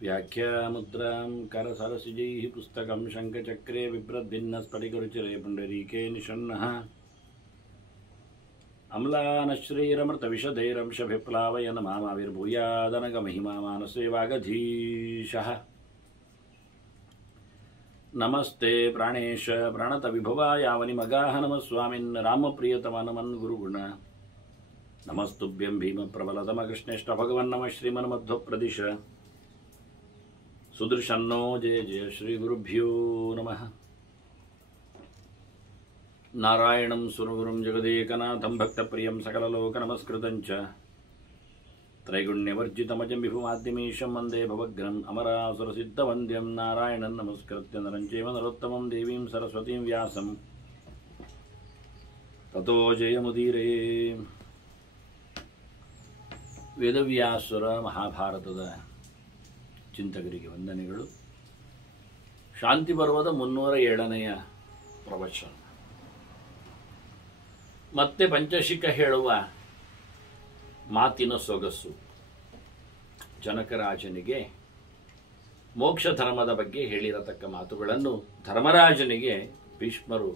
व्याख्यामुद्रां करसरसिजैः पुस्तकं शङ्खचक्रे बिभ्रद्भिन्नस्फटिकरुचिरे पुण्डरीके निषण्णः अम्लानश्रीरमृतविशदैरंशभिप्लावयन् मामाविर्भूयादनगमहिमा मानसे वागधीशः नमस्ते प्राणेश प्रणतविभवायावनिमगाः नमः स्वामिन् रामप्रियतमनमन् गुरुगुण नमस्तुभ्यं भीमप्रबलतमकृष्णेष्ट भगवन् नमः श्रीमन्मध्वप्रदिश सुदर्शन्नो जय जय श्रीगुरुभ्यो नमः नारायणं सुरगुरुं जगदेकनाथं भक्तप्रियं सकललोकनमस्कृतं च त्रैगुण्यवर्जितमजं विभुमाद्यमीशं वन्दे भवग्रम् अमरासुरसिद्धवन्द्यं नारायणं नमस्कृत्य नरं चैव नरोत्तमं देवीं सरस्वतीं व्यासं ततो जयमुदीरे ವೇದವ್ಯಾಸರ ಮಹಾಭಾರತದ ಚಿಂತಕರಿಗೆ ವಂದನೆಗಳು. ಶಾಂತಿ ಪರ್ವದ 307ನೆಯ ಪ್ರವಚನ. ಮತ್ತೆ ಪಂಚಶಿಖ ಹೇಳುವ ಮಾತಿನ ಸೊಗಸು. ಜನಕರಾಜನಿಗೆ ಮೋಕ್ಷ ಧರ್ಮದ ಬಗ್ಗೆ ಹೇಳಿರತಕ್ಕ ಮಾತುಗಳನ್ನು ಧರ್ಮರಾಜನಿಗೆ ಭೀಷ್ಮರು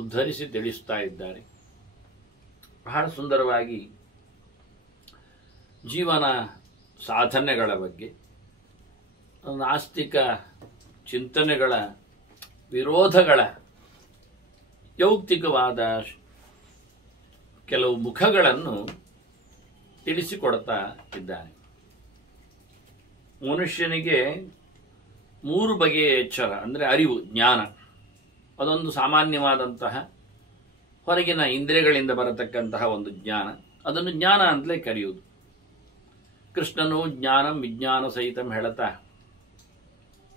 ಉದ್ಧರಿಸಿ ತಿಳಿಸ್ತಾ ಇದ್ದಾರೆ. ಬಹಳ ಸುಂದರವಾಗಿ ಜೀವನ ಸಾಧನೆಗಳ ಬಗ್ಗೆ, ನಾಸ್ತಿಕ ಚಿಂತನೆಗಳ ವಿರೋಧಗಳ ಯೌಕ್ತಿಕವಾದ ಕೆಲವು ಮುಖಗಳನ್ನು ತಿಳಿಸಿಕೊಡ್ತಾ ಇದ್ದಾನೆ. ಮನುಷ್ಯನಿಗೆ 3 ಬಗೆಯ ಎಚ್ಚರ ಅಂದರೆ ಅರಿವು, ಜ್ಞಾನ. ಅದೊಂದು ಸಾಮಾನ್ಯವಾದಂತಹ ಹೊರಗಿನ ಇಂದ್ರಿಯಗಳಿಂದ ಬರತಕ್ಕಂತಹ ಒಂದು ಜ್ಞಾನ. ಅದನ್ನು ಜ್ಞಾನ ಅಂತಲೇ ಕರೆಯುವುದು. ಕೃಷ್ಣನು ಜ್ಞಾನಂ ವಿಜ್ಞಾನ ಸಹಿತಂ ಹೇಳುತ್ತಾ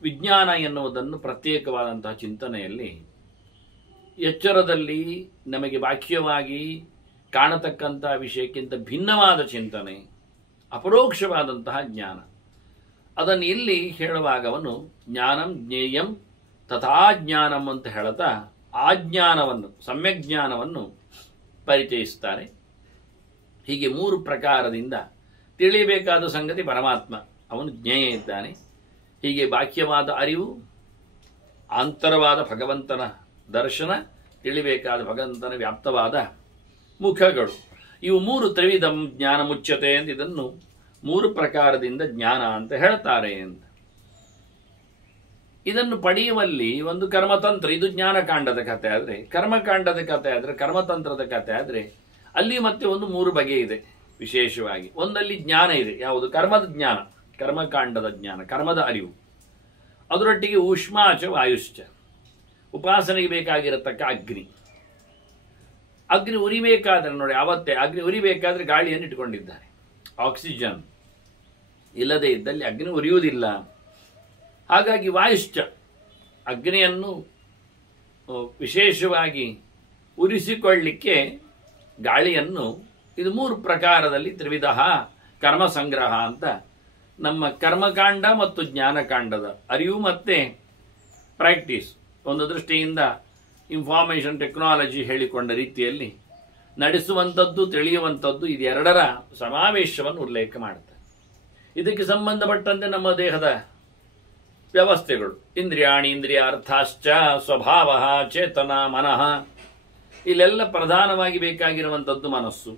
ವಿಜ್ಞಾನ ಎನ್ನುವುದನ್ನು ಪ್ರತ್ಯೇಕವಾದಂತಹ ಚಿಂತನೆಯಲ್ಲಿ ಎಚ್ಚರದಲ್ಲಿ ನಮಗೆ ಬಾಹ್ಯವಾಗಿ ಕಾಣತಕ್ಕಂತಹ ವಿಷಯಕ್ಕಿಂತ ಭಿನ್ನವಾದ ಚಿಂತನೆ, ಅಪರೋಕ್ಷವಾದಂತಹ ಜ್ಞಾನ. ಅದನ್ನು ಇಲ್ಲಿ ಹೇಳುವಾಗ ಅವನು ಜ್ಞಾನಂ ಜ್ಞೇಯಂ ತಥಾ ಜ್ಞಾನಂ ಅಂತ ಹೇಳುತ್ತಾ ಆ ಜ್ಞಾನವನ್ನು, ಸಮ್ಯಕ್ ಜ್ಞಾನವನ್ನು ಪರಿಚಯಿಸ್ತಾರೆ. ಹೀಗೆ 3 ಪ್ರಕಾರದಿಂದ ತಿಳಿಯಬೇಕಾದ ಸಂಗತಿ ಪರಮಾತ್ಮ, ಅವನು ಜ್ಞೇಯ ಇದ್ದಾನೆ. ಹೀಗೆ ಬಾಹ್ಯವಾದ ಅರಿವು, ಆಂತರವಾದ ಭಗವಂತನ ದರ್ಶನ, ತಿಳಿಬೇಕಾದ ಭಗವಂತನ ವ್ಯಾಪ್ತವಾದ ಮುಖಗಳು. ಇವು 3 ತ್ರಿವಿಧಂ ಜ್ಞಾನ ಮುಚ್ಯತೆ ಅಂತ ಇದನ್ನು 3 ಪ್ರಕಾರದಿಂದ ಜ್ಞಾನ ಅಂತ ಹೇಳ್ತಾರೆ ಅಂತ. ಇದನ್ನು ಪಡೆಯುವಲ್ಲಿ ಒಂದು ಕರ್ಮತಂತ್ರ, ಇದು ಜ್ಞಾನಕಾಂಡದ ಕಥೆ ಆದರೆ, ಕರ್ಮಕಾಂಡದ ಕಥೆ ಆದರೆ, ಕರ್ಮತಂತ್ರದ ಕಥೆ ಆದರೆ ಅಲ್ಲಿ ಮತ್ತೆ ಒಂದು 3 ಬಗೆ ಇದೆ. ವಿಶೇಷವಾಗಿ ಒಂದಲ್ಲಿ ಜ್ಞಾನ ಇದೆ. ಯಾವುದು? ಕರ್ಮದ ಜ್ಞಾನ, ಕರ್ಮಕಾಂಡದ ಜ್ಞಾನ, ಕರ್ಮದ ಅರಿವು. ಅದರೊಟ್ಟಿಗೆ ಊಷ್ಮಾಚ ವಾಯುಶ್ಚ, ಉಪಾಸನೆಗೆ ಬೇಕಾಗಿರತಕ್ಕ ಅಗ್ನಿ. ಅಗ್ನಿ ಉರಿಬೇಕಾದ್ರೆ ನೋಡಿ, ಅವತ್ತೇ ಅಗ್ನಿ ಉರಿಬೇಕಾದ್ರೆ ಗಾಳಿಯನ್ನು ಇಟ್ಟುಕೊಂಡಿದ್ದಾರೆ. ಆಕ್ಸಿಜನ್ ಇಲ್ಲದೆ ಇದ್ದಲ್ಲಿ ಅಗ್ನಿ ಉರಿಯುವುದಿಲ್ಲ. ಹಾಗಾಗಿ ವಾಯುಶ್ಚ, ಅಗ್ನಿಯನ್ನು ವಿಶೇಷವಾಗಿ ಉರಿಸಿಕೊಳ್ಳಲಿಕ್ಕೆ ಗಾಳಿಯನ್ನು, ಇದು 3 ಪ್ರಕಾರದಲ್ಲಿ ತ್ರಿವಿಧ ಕರ್ಮ ಸಂಗ್ರಹ ಅಂತ ನಮ್ಮ ಕರ್ಮಕಾಂಡ ಮತ್ತು ಜ್ಞಾನಕಾಂಡದ ಅರಿವು ಮತ್ತೆ ಪ್ರಾಕ್ಟೀಸ್, ಒಂದು ದೃಷ್ಟಿಯಿಂದ ಇನ್ಫಾರ್ಮೇಷನ್ ಟೆಕ್ನಾಲಜಿ ಹೇಳಿಕೊಂಡ ರೀತಿಯಲ್ಲಿ ನಡೆಸುವಂಥದ್ದು, ತಿಳಿಯುವಂಥದ್ದು, ಇದೆರಡರ ಸಮಾವೇಶವನ್ನು ಉಲ್ಲೇಖ ಮಾಡುತ್ತೆ. ಇದಕ್ಕೆ ಸಂಬಂಧಪಟ್ಟಂತೆ ನಮ್ಮ ದೇಹದ ವ್ಯವಸ್ಥೆಗಳು, ಇಂದ್ರಿಯಾಣಿ ಇಂದ್ರಿಯಾರ್ಥಾಶ್ಚ ಸ್ವಭಾವ ಚೇತನ ಮನಃ, ಇಲ್ಲೆಲ್ಲ ಪ್ರಧಾನವಾಗಿ ಬೇಕಾಗಿರುವಂಥದ್ದು ಮನಸ್ಸು.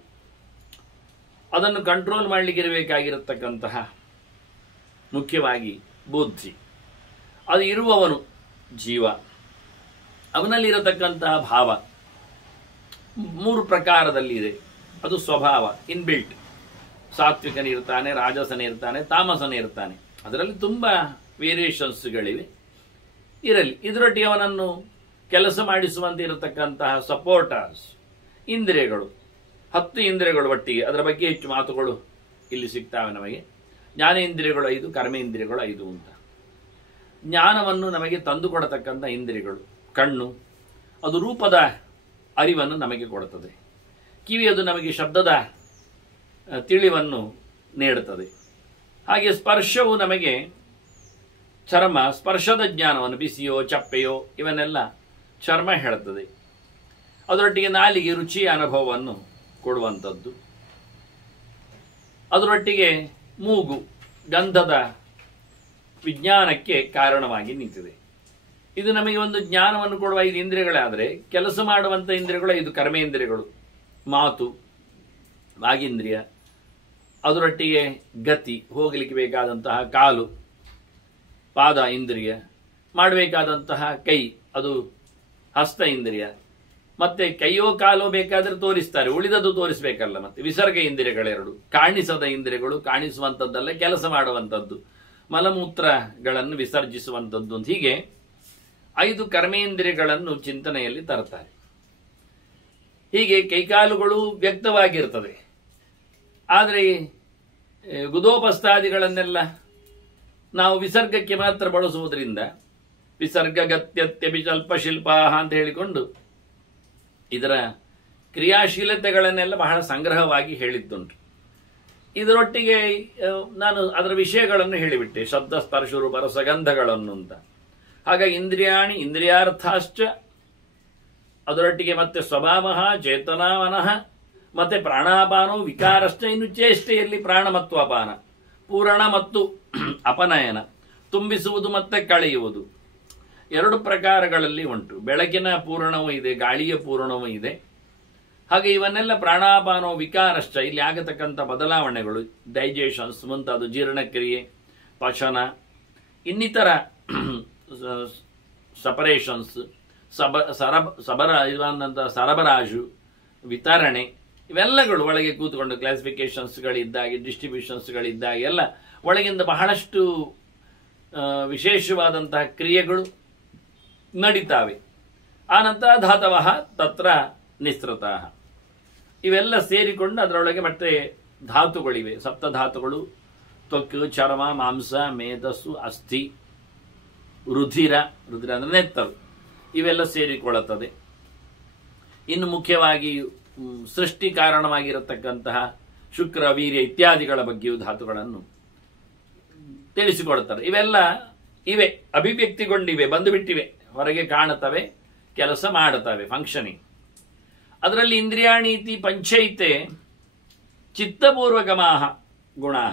ಅದನ್ನು ಕಂಟ್ರೋಲ್ ಮಾಡಲಿಕ್ಕಿರಬೇಕಾಗಿರತಕ್ಕಂತಹ ಮುಖ್ಯವಾಗಿ ಬುದ್ಧಿ. ಅದು ಇರುವವನು ಜೀವ, ಅವನಲ್ಲಿರತಕ್ಕಂತಹ ಭಾವ 3 ಪ್ರಕಾರದಲ್ಲಿ ಇದೆ. ಅದು ಸ್ವಭಾವ, ಇನ್ಬಿಲ್ಟ್. ಸಾತ್ವಿಕನಿರ್ತಾನೆ, ರಾಜಸನಿರ್ತಾನೆ, ತಾಮಸನಿರ್ತಾನೆ. ಅದರಲ್ಲಿ ತುಂಬ ವೇರಿಯೇಷನ್ಸ್ಗಳಿವೆ. ಇರಲಿ, ಇದರೊಟ್ಟಿಗೆ ಅವನನ್ನು ಕೆಲಸ ಮಾಡಿಸುವಂತೆ ಇರತಕ್ಕಂತಹ ಸಪೋರ್ಟರ್ಸ್ ಇಂದ್ರಿಯಗಳು, 10 ಇಂದ್ರಿಯಗಳು ಒಟ್ಟಿಗೆ. ಅದರ ಬಗ್ಗೆ ಹೆಚ್ಚು ಮಾತುಗಳು ಇಲ್ಲಿ ಸಿಗ್ತಾವೆ ನಮಗೆ. ಜ್ಞಾನೇಂದ್ರಿಯಗಳು 5, ಕರ್ಮೇಂದ್ರಿಯಗಳು 5 ಅಂತ. ಜ್ಞಾನವನ್ನು ನಮಗೆ ತಂದುಕೊಡತಕ್ಕಂಥ ಇಂದ್ರಿಯಗಳು ಕಣ್ಣು, ಅದು ರೂಪದ ಅರಿವನ್ನು ನಮಗೆ ಕೊಡುತ್ತದೆ. ಕಿವಿ, ಅದು ನಮಗೆ ಶಬ್ದದ ತಿಳಿವನ್ನು ನೀಡುತ್ತದೆ. ಹಾಗೆ ಸ್ಪರ್ಶವು ನಮಗೆ ಚರ್ಮ, ಸ್ಪರ್ಶದ ಜ್ಞಾನವನ್ನು, ಬಿಸಿಯೋ ಚಪ್ಪೆಯೋ ಇವನ್ನೆಲ್ಲ ಚರ್ಮ ಹೇಳುತ್ತದೆ. ಅದರೊಟ್ಟಿಗೆ ನಾಲಿಗೆ ರುಚಿಯ ಅನುಭವವನ್ನು ಕೊಡುವಂಥದ್ದು. ಅದರೊಟ್ಟಿಗೆ ಮೂಗು ಗಂಧದ ವಿಜ್ಞಾನಕ್ಕೆ ಕಾರಣವಾಗಿ ನಿಂತಿದೆ. ಇದು ನಮಗೆ ಒಂದು ಜ್ಞಾನವನ್ನು ಕೊಡುವ 5 ಇಂದ್ರಿಯಗಳಾದರೆ, ಕೆಲಸ ಮಾಡುವಂಥ ಇಂದ್ರಿಯಗಳು 5 ಕರ್ಮೇಂದ್ರಿಯಗಳು: ಮಾತು, ವಾಗೀಂದ್ರಿಯ, ಅದರೊಟ್ಟಿಗೆ ಗತಿ, ಹೋಗಲಿಕ್ಕೆ ಬೇಕಾದಂತಹ ಕಾಲು, ಪಾದ ಇಂದ್ರಿಯ, ಮಾಡಬೇಕಾದಂತಹ ಕೈ, ಅದು ಹಸ್ತ ಇಂದ್ರಿಯ, ಮತ್ತೆ ಕೈಯೋ ಕಾಲೋ ಬೇಕಾದರೆ ತೋರಿಸ್ತಾರೆ, ಉಳಿದದ್ದು ತೋರಿಸಬೇಕಲ್ಲ. ಮತ್ತೆ ವಿಸರ್ಗ ಇಂದ್ರಿಯಗಳೆರಡು, ಕಾಣಿಸದ ಇಂದ್ರಿಯಗಳು, ಕಾಣಿಸುವಂಥದ್ದಲ್ಲ, ಕೆಲಸ ಮಾಡುವಂಥದ್ದು, ಮಲಮೂತ್ರಗಳನ್ನು ವಿಸರ್ಜಿಸುವಂಥದ್ದು ಅಂತ. ಹೀಗೆ 5 ಕರ್ಮೇಂದ್ರಿಯಗಳನ್ನು ಚಿಂತನೆಯಲ್ಲಿ ತರ್ತಾರೆ. ಹೀಗೆ ಕೈಕಾಲುಗಳು ವ್ಯಕ್ತವಾಗಿರ್ತದೆ. ಆದರೆ ಗುದೋಪಸ್ಥಾದಿಗಳನ್ನೆಲ್ಲ ನಾವು ವಿಸರ್ಗಕ್ಕೆ ಮಾತ್ರ ಬಳಸುವುದರಿಂದ ವಿಸರ್ಗಗತ್ಯತ್ಯಭಿಚಲ್ಪ ಶಿಲ್ಪಾ ಅಂತ ಹೇಳಿಕೊಂಡು ಇದರ ಕ್ರಿಯಾಶೀಲತೆಗಳನ್ನೆಲ್ಲ ಬಹಳ ಸಂಗ್ರಹವಾಗಿ ಹೇಳಿದ್ದುಂಟು. ಇದರೊಟ್ಟಿಗೆ ನಾನು ಅದರ ವಿಷಯಗಳನ್ನು ಹೇಳಿಬಿಟ್ಟೆ, ಶಬ್ದ ಸ್ಪರ್ಶ ರೂಪ ರಸಗಂಧಗಳನ್ನು ಅಂತ. ಹಾಗಾಗಿ ಇಂದ್ರಿಯಾಣಿ ಇಂದ್ರಿಯಾರ್ಥಾಶ್ಚ, ಅದರೊಟ್ಟಿಗೆ ಮತ್ತೆ ಸ್ವಭಾವ, ಚೇತನಾ, ಮನಃ, ಮತ್ತೆ ಪ್ರಾಣಾಪಾನೋ ವಿಕಾರಶ್ಚ, ಇನ್ನು ಚೇಷ್ಟೆಯಲ್ಲಿ ಪ್ರಾಣ ಮತ್ತು ಅಪಾನ, ಪೂರಣ ಮತ್ತು ಅಪನಯನ, ತುಂಬಿಸುವುದು ಮತ್ತೆ ಕಳೆಯುವುದು, 2 ಪ್ರಕಾರಗಳಲ್ಲಿ ಉಂಟು. ಬೆಳಕಿನ ಪೂರಣವೂ ಇದೆ, ಗಾಳಿಯ ಪೂರಣವೂ ಇದೆ. ಹಾಗೆ ಇವನ್ನೆಲ್ಲ ಪ್ರಾಣಾಪಾನೋ ವಿಕಾರಶ್ಚ, ಇಲ್ಲಿ ಆಗತಕ್ಕಂಥ ಬದಲಾವಣೆಗಳು, ಡೈಜೆಷನ್ಸ್ ಮುಂತಾದ ಜೀರ್ಣಕ್ರಿಯೆ, ಪಚನ, ಇನ್ನಿತರ ಸಪರೇಷನ್ಸ್, ಸರಬರಾಜು, ವಿತರಣೆ, ಇವೆಲ್ಲಗಳು ಒಳಗೆ ಕೂತ್ಕೊಂಡು ಕ್ಲಾಸಿಫಿಕೇಶನ್ಸ್ಗಳಿದ್ದಾಗೆ, ಡಿಸ್ಟ್ರಿಬ್ಯೂಷನ್ಸ್ಗಳಿದ್ದಾಗೆ ಎಲ್ಲ ಒಳಗಿಂದ ಬಹಳಷ್ಟು ವಿಶೇಷವಾದಂತಹ ಕ್ರಿಯೆಗಳು ನಡೀತಾವೆ. ಆನಂತರ ಧಾತವಃ ತತ್ರ ನಿಸ್ಸೃತಃ, ಇವೆಲ್ಲ ಸೇರಿಕೊಂಡು ಅದರೊಳಗೆ ಮತ್ತೆ ಧಾತುಗಳಿವೆ, ಸಪ್ತಧಾತುಗಳು: ತ್ವಕ್, ಚರ್ಮ, ಮಾಂಸ, ಮೇಧಸ್ಸು, ಅಸ್ಥಿ, ರುಧಿರ ಅಂದ್ರೆ ನೆತ್ತರು, ಇವೆಲ್ಲ ಸೇರಿಕೊಳ್ಳುತ್ತದೆ. ಇನ್ನು ಮುಖ್ಯವಾಗಿ ಸೃಷ್ಟಿ ಕಾರಣವಾಗಿರತಕ್ಕಂತಹ ಶುಕ್ರ, ವೀರ್ಯ ಇತ್ಯಾದಿಗಳ ಬಗ್ಗೆಯೂ ಧಾತುಗಳನ್ನು ತಿಳಿಸಿಕೊಡುತ್ತಾರೆ. ಇವೆಲ್ಲ ಇವೆ, ಅಭಿವ್ಯಕ್ತಿಗೊಂಡಿವೆ, ಬಂದುಬಿಟ್ಟಿವೆ, ಹೊರಗೆ ಕಾಣುತ್ತವೆ, ಕೆಲಸ ಮಾಡುತ್ತವೆ, ಫಂಕ್ಷನಿಂಗ್. ಅದರಲ್ಲಿ ಇಂದ್ರಿಯಾಣೀತಿ ಪಂಚೈತೆ ಚಿತ್ತಪೂರ್ವಕಮಾಹ ಗುಣಾ.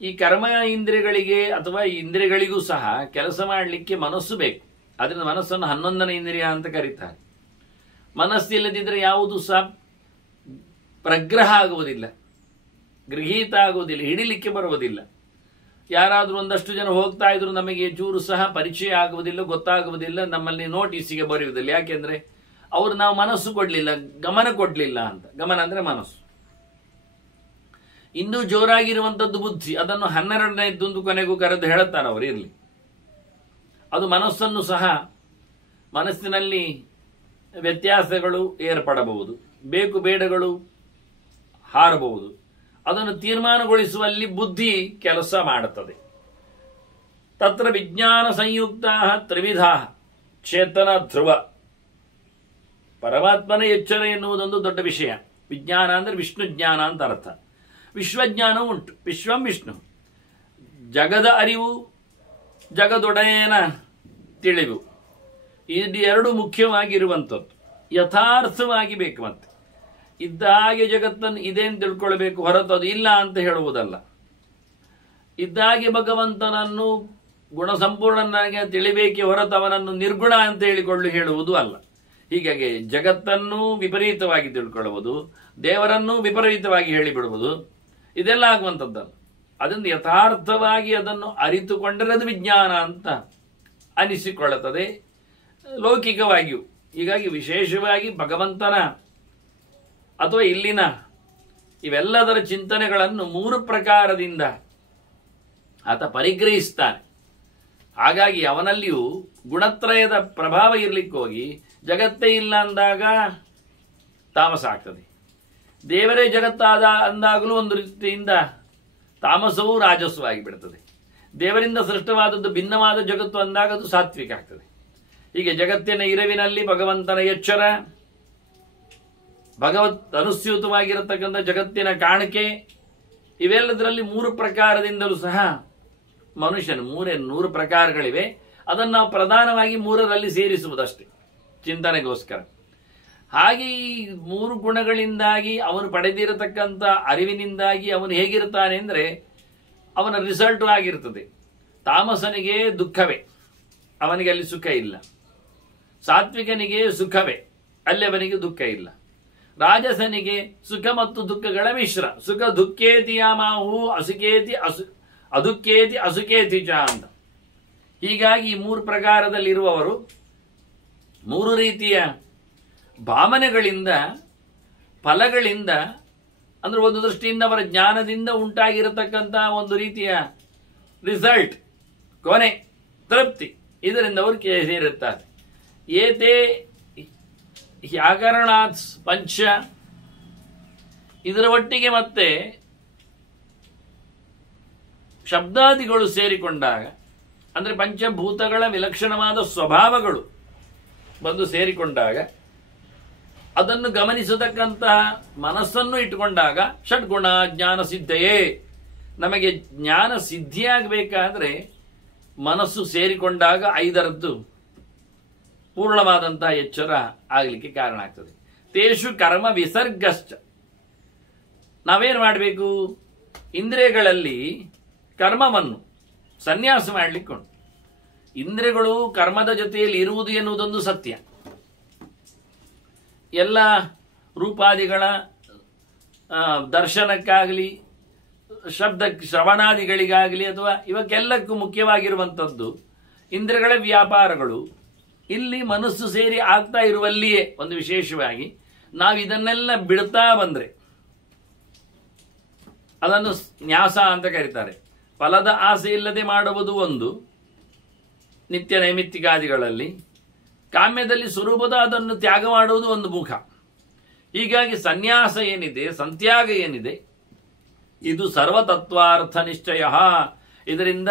ಈ ಕರ್ಮ ಇಂದ್ರಿಯಗಳಿಗೆ ಅಥವಾ ಈ ಇಂದ್ರಿಯಗಳಿಗೂ ಸಹ ಕೆಲಸ ಮಾಡಲಿಕ್ಕೆ ಮನಸ್ಸು ಬೇಕು. ಅದರಿಂದ ಮನಸ್ಸನ್ನು 11ನೇ ಇಂದ್ರಿಯ ಅಂತ ಕರೀತಾರೆ. ಮನಸ್ಸಿಲ್ಲದಿದ್ದರೆ ಯಾವುದು ಸಹ ಪ್ರಗ್ರಹ ಆಗುವುದಿಲ್ಲ, ಗೃಹೀತ ಆಗುವುದಿಲ್ಲ, ಹಿಡಿಲಿಕ್ಕೆ ಬರುವುದಿಲ್ಲ. ಯಾರಾದರೂ ಒಂದಷ್ಟು ಜನ ಹೋಗ್ತಾ ಇದ್ರು, ನಮಗೆ ಚೂರು ಸಹ ಪರಿಚಯ ಆಗುವುದಿಲ್ಲ, ಗೊತ್ತಾಗುವುದಿಲ್ಲ, ನಮ್ಮಲ್ಲಿ ನೋಟಿಸಿಗೆ ಬರೆಯುವುದಿಲ್ಲ. ಯಾಕೆಂದ್ರೆ ಅವರು ನಾವು ಮನಸ್ಸು ಕೊಡ್ಲಿಲ್ಲ, ಗಮನ ಕೊಡ್ಲಿಲ್ಲ ಅಂತ. ಗಮನ ಅಂದ್ರೆ ಮನಸ್ಸು. ಇನ್ನೂ ಜೋರಾಗಿರುವಂಥದ್ದು ಬುದ್ಧಿ, ಅದನ್ನು 12ನೇದ್ದು ಕೊನೆಗೂ ಕರೆದು ಹೇಳುತ್ತಾರೆ ಅವರು. ಇರಲಿ, ಅದು ಮನಸ್ಸನ್ನು ಸಹ, ಮನಸ್ಸಿನಲ್ಲಿ ವ್ಯತ್ಯಾಸಗಳು ಏರ್ಪಡಬಹುದು, ಬೇಕು ಬೇಡಗಳು ಹಾರಬಹುದು. ಅದನ್ನು ತೀರ್ಮಾನಗೊಳಿಸುವಲ್ಲಿ ಬುದ್ಧಿ ಕೆಲಸ ಮಾಡುತ್ತದೆ. ತತ್ರ ವಿಜ್ಞಾನ ಸಂಯುಕ್ತ ತ್ರಿವಿಧ ಚೇತನ ಧ್ರುವ. ಪರಮಾತ್ಮನ ಎಚ್ಚರ ಎನ್ನುವುದೊಂದು ದೊಡ್ಡ ವಿಷಯ. ವಿಜ್ಞಾನ ಅಂದ್ರೆ ವಿಷ್ಣು ಜ್ಞಾನ ಅಂತ ಅರ್ಥ. ವಿಶ್ವಜ್ಞಾನ ಉಂಟು, ವಿಶ್ವಂ ವಿಷ್ಣು, ಜಗದ ಅರಿವು, ಜಗದೊಡೆಯನ ತಿಳಿವು, ಇದು 2 ಮುಖ್ಯವಾಗಿರುವಂಥದ್ದು. ಯಥಾರ್ಥವಾಗಿ ಬೇಕು. ಮತ್ತೆ ಇದ್ದ ಹಾಗೆ ಜಗತ್ತನ್ನು ಇದೆ ಅಂತ ತಿಳ್ಕೊಳ್ಬೇಕು, ಹೊರತು ಅದು ಇಲ್ಲ ಅಂತ ಹೇಳುವುದಲ್ಲ. ಇದ್ದಾಗೆ ಭಗವಂತನನ್ನು ಗುಣಸಂಪೂರ್ಣನಾಗಿ ತಿಳಿಬೇಕೆ ಹೊರತು ಅವನನ್ನು ನಿರ್ಗುಣ ಅಂತ ಹೇಳುವುದು ಅಲ್ಲ. ಹೀಗಾಗಿ ಜಗತ್ತನ್ನು ವಿಪರೀತವಾಗಿ ತಿಳ್ಕೊಳ್ಳುವುದು, ದೇವರನ್ನು ವಿಪರೀತವಾಗಿ ಹೇಳಿಬಿಡುವುದು, ಇದೆಲ್ಲ ಆಗುವಂಥದ್ದಲ್ಲ. ಅದನ್ನು ಯಥಾರ್ಥವಾಗಿ ಅದನ್ನು ಅರಿತುಕೊಂಡರೆ ಅದು ವಿಜ್ಞಾನ ಅಂತ ಅನಿಸಿಕೊಳ್ಳುತ್ತದೆ, ಲೌಕಿಕವಾಗಿಯೂ. ಹೀಗಾಗಿ ವಿಶೇಷವಾಗಿ ಭಗವಂತನ ಅಥವಾ ಇಲ್ಲಿನ ಇವೆಲ್ಲದರ ಚಿಂತನೆಗಳನ್ನು 3 ಪ್ರಕಾರದಿಂದ ಆತ ಪರಿಗ್ರಹಿಸ್ತಾನೆ. ಹಾಗಾಗಿ ಅವನಲ್ಲಿಯೂ ಗುಣತ್ರಯದ ಪ್ರಭಾವ ಇರಲಿಕ್ಕೆ ಹೋಗಿ ಜಗತ್ತೇ ಇಲ್ಲ ಅಂದಾಗ ತಾಮಸ ಆಗ್ತದೆ. ದೇವರೇ ಜಗತ್ತಾದ ಅಂದಾಗಲೂ ಒಂದು ರೀತಿಯಿಂದ ತಾಮಸವೂ ರಾಜಸ್ವವಾಗಿ ಬಿಡ್ತದೆ. ದೇವರಿಂದ ಸೃಷ್ಟವಾದದ್ದು ಭಿನ್ನವಾದ ಜಗತ್ತು ಅಂದಾಗ ಅದು ಸಾತ್ವಿಕ ಆಗ್ತದೆ. ಹೀಗೆ ಜಗತ್ತಿನ ಇರವಿನಲ್ಲಿ ಭಗವಂತನ ಎಚ್ಚರ, ಭಗವತ್ ಅನುಸ್ಯೂತವಾಗಿರತಕ್ಕಂಥ ಜಗತ್ತಿನ ಕಾಣಿಕೆ, ಇವೆಲ್ಲದರಲ್ಲಿ 3 ಪ್ರಕಾರದಿಂದಲೂ ಸಹ ಮನುಷ್ಯನು 100 ಪ್ರಕಾರಗಳಿವೆ. ಅದನ್ನು ನಾವು ಪ್ರಧಾನವಾಗಿ 3ರಲ್ಲಿ ಸೇರಿಸುವುದಷ್ಟೇ ಚಿಂತನೆಗೋಸ್ಕರ. ಹಾಗೆ ಈ 3 ಗುಣಗಳಿಂದಾಗಿ ಅವನು ಪಡೆದಿರತಕ್ಕಂಥ ಅರಿವಿನಿಂದಾಗಿ ಅವನು ಹೇಗಿರ್ತಾನೆ ಅಂದರೆ ಅವನ ರಿಸಲ್ಟ್ ಆಗಿರ್ತದೆ. ತಾಮಸನಿಗೆ ದುಃಖವೇ, ಅವನಿಗೆ ಅಲ್ಲಿ ಸುಖ ಇಲ್ಲ. ಸಾತ್ವಿಕನಿಗೆ ಸುಖವೇ, ಅಲ್ಲಿ ಅವನಿಗೆ ದುಃಖ ಇಲ್ಲ. ರಾಜಸನಿಗೆ ಸುಖ ಮತ್ತು ದುಃಖಗಳ ಮಿಶ್ರ. ಸುಖ ದುಃಖೇತಿ ಯಾಮಾಹು ಅಸುಖೇತಿ ಅದುಃಖೇತಿ ಅಸುಖೇತಿ ಚ ಅಂತ. ಹೀಗಾಗಿ ಈ 3 ಪ್ರಕಾರದಲ್ಲಿರುವವರು 3 ರೀತಿಯ ಭಾವನೆಗಳಿಂದ, ಫಲಗಳಿಂದ, ಅಂದ್ರೆ ಒಂದು ದೃಷ್ಟಿಯಿಂದ ಅವರ ಜ್ಞಾನದಿಂದ ಉಂಟಾಗಿರತಕ್ಕಂತಹ ಒಂದು ರೀತಿಯ ರಿಸಲ್ಟ್, ಕೊನೆ, ತೃಪ್ತಿ, ಇದರಿಂದ ಅವರು ಸೇರುತ್ತಾರೆ. ಏತೇ ಹ್ಯಾಕರಣಾತ್ ಪಂಚ, ಇದರ ಒಟ್ಟಿಗೆ ಮತ್ತೆ ಶಬ್ದಾದಿಗಳು ಸೇರಿಕೊಂಡಾಗ, ಅಂದ್ರೆ ಪಂಚಭೂತಗಳ ವಿಲಕ್ಷಣವಾದ ಸ್ವಭಾವಗಳು ಬಂದು ಸೇರಿಕೊಂಡಾಗ, ಅದನ್ನು ಗಮನಿಸತಕ್ಕಂತಹ ಮನಸ್ಸನ್ನು ಇಟ್ಟುಕೊಂಡಾಗ ಷಡ್ಗುಣ ಜ್ಞಾನ ಸಿದ್ಧಯೇ. ನಮಗೆ ಜ್ಞಾನ ಸಿದ್ಧಿಯಾಗಬೇಕಾದ್ರೆ ಮನಸ್ಸು ಸೇರಿಕೊಂಡಾಗ 5ರದ್ದು ಪೂರ್ಣವಾದಂತಹ ಎಚ್ಚರ ಆಗಲಿಕ್ಕೆ ಕಾರಣ ಆಗ್ತದೆ. ತೇಷು ಕರ್ಮ ವಿಸರ್ಗಶ್ಚ. ನಾವೇನು ಮಾಡಬೇಕು? ಇಂದ್ರಿಯಗಳಲ್ಲಿ ಕರ್ಮವನ್ನು ಸನ್ಯಾಸ ಮಾಡಲಿಕ್ಕೆ ಉಂಟು. ಇಂದ್ರಿಯಗಳು ಕರ್ಮದ ಜೊತೆಯಲ್ಲಿ ಇರುವುದು ಎನ್ನುವುದೊಂದು ಸತ್ಯ. ಎಲ್ಲ ರೂಪಾದಿಗಳ ದರ್ಶನಕ್ಕಾಗಲಿ, ಶಬ್ದ ಶ್ರವಣಾದಿಗಳಿಗಾಗಲಿ, ಅಥವಾ ಇವಕ್ಕೆಲ್ಲಕ್ಕೂ ಮುಖ್ಯವಾಗಿರುವಂಥದ್ದು ಇಂದ್ರಿಯಗಳ ವ್ಯಾಪಾರಗಳು. ಇಲ್ಲಿ ಮನಸ್ಸು ಸೇರಿ ಆಗ್ತಾ ಇರುವಲ್ಲಿಯೇ ಒಂದು ವಿಶೇಷವಾಗಿ ನಾವು ಇದನ್ನೆಲ್ಲ ಬಿಡ್ತಾ ಬಂದ್ರೆ, ಅದನ್ನು ನ್ಯಾಸ ಅಂತ ಕರೀತಾರೆ. ಫಲದ ಆಸೆ ಇಲ್ಲದೆ ಮಾಡುವುದು ಒಂದು ನಿತ್ಯ ನೈಮಿತ್ತಿಕಾದಿಗಳಲ್ಲಿ, ಕಾಮ್ಯದಲ್ಲಿ ಸ್ವರೂಪದ ಅದನ್ನು ತ್ಯಾಗ ಮಾಡುವುದು ಒಂದು ಮುಖ. ಹೀಗಾಗಿ ಸನ್ಯಾಸ ಏನಿದೆ, ಸಂತ್ಯಾಗ ಏನಿದೆ, ಇದು ಸರ್ವತತ್ವಾರ್ಥ ನಿಶ್ಚಯ. ಇದರಿಂದ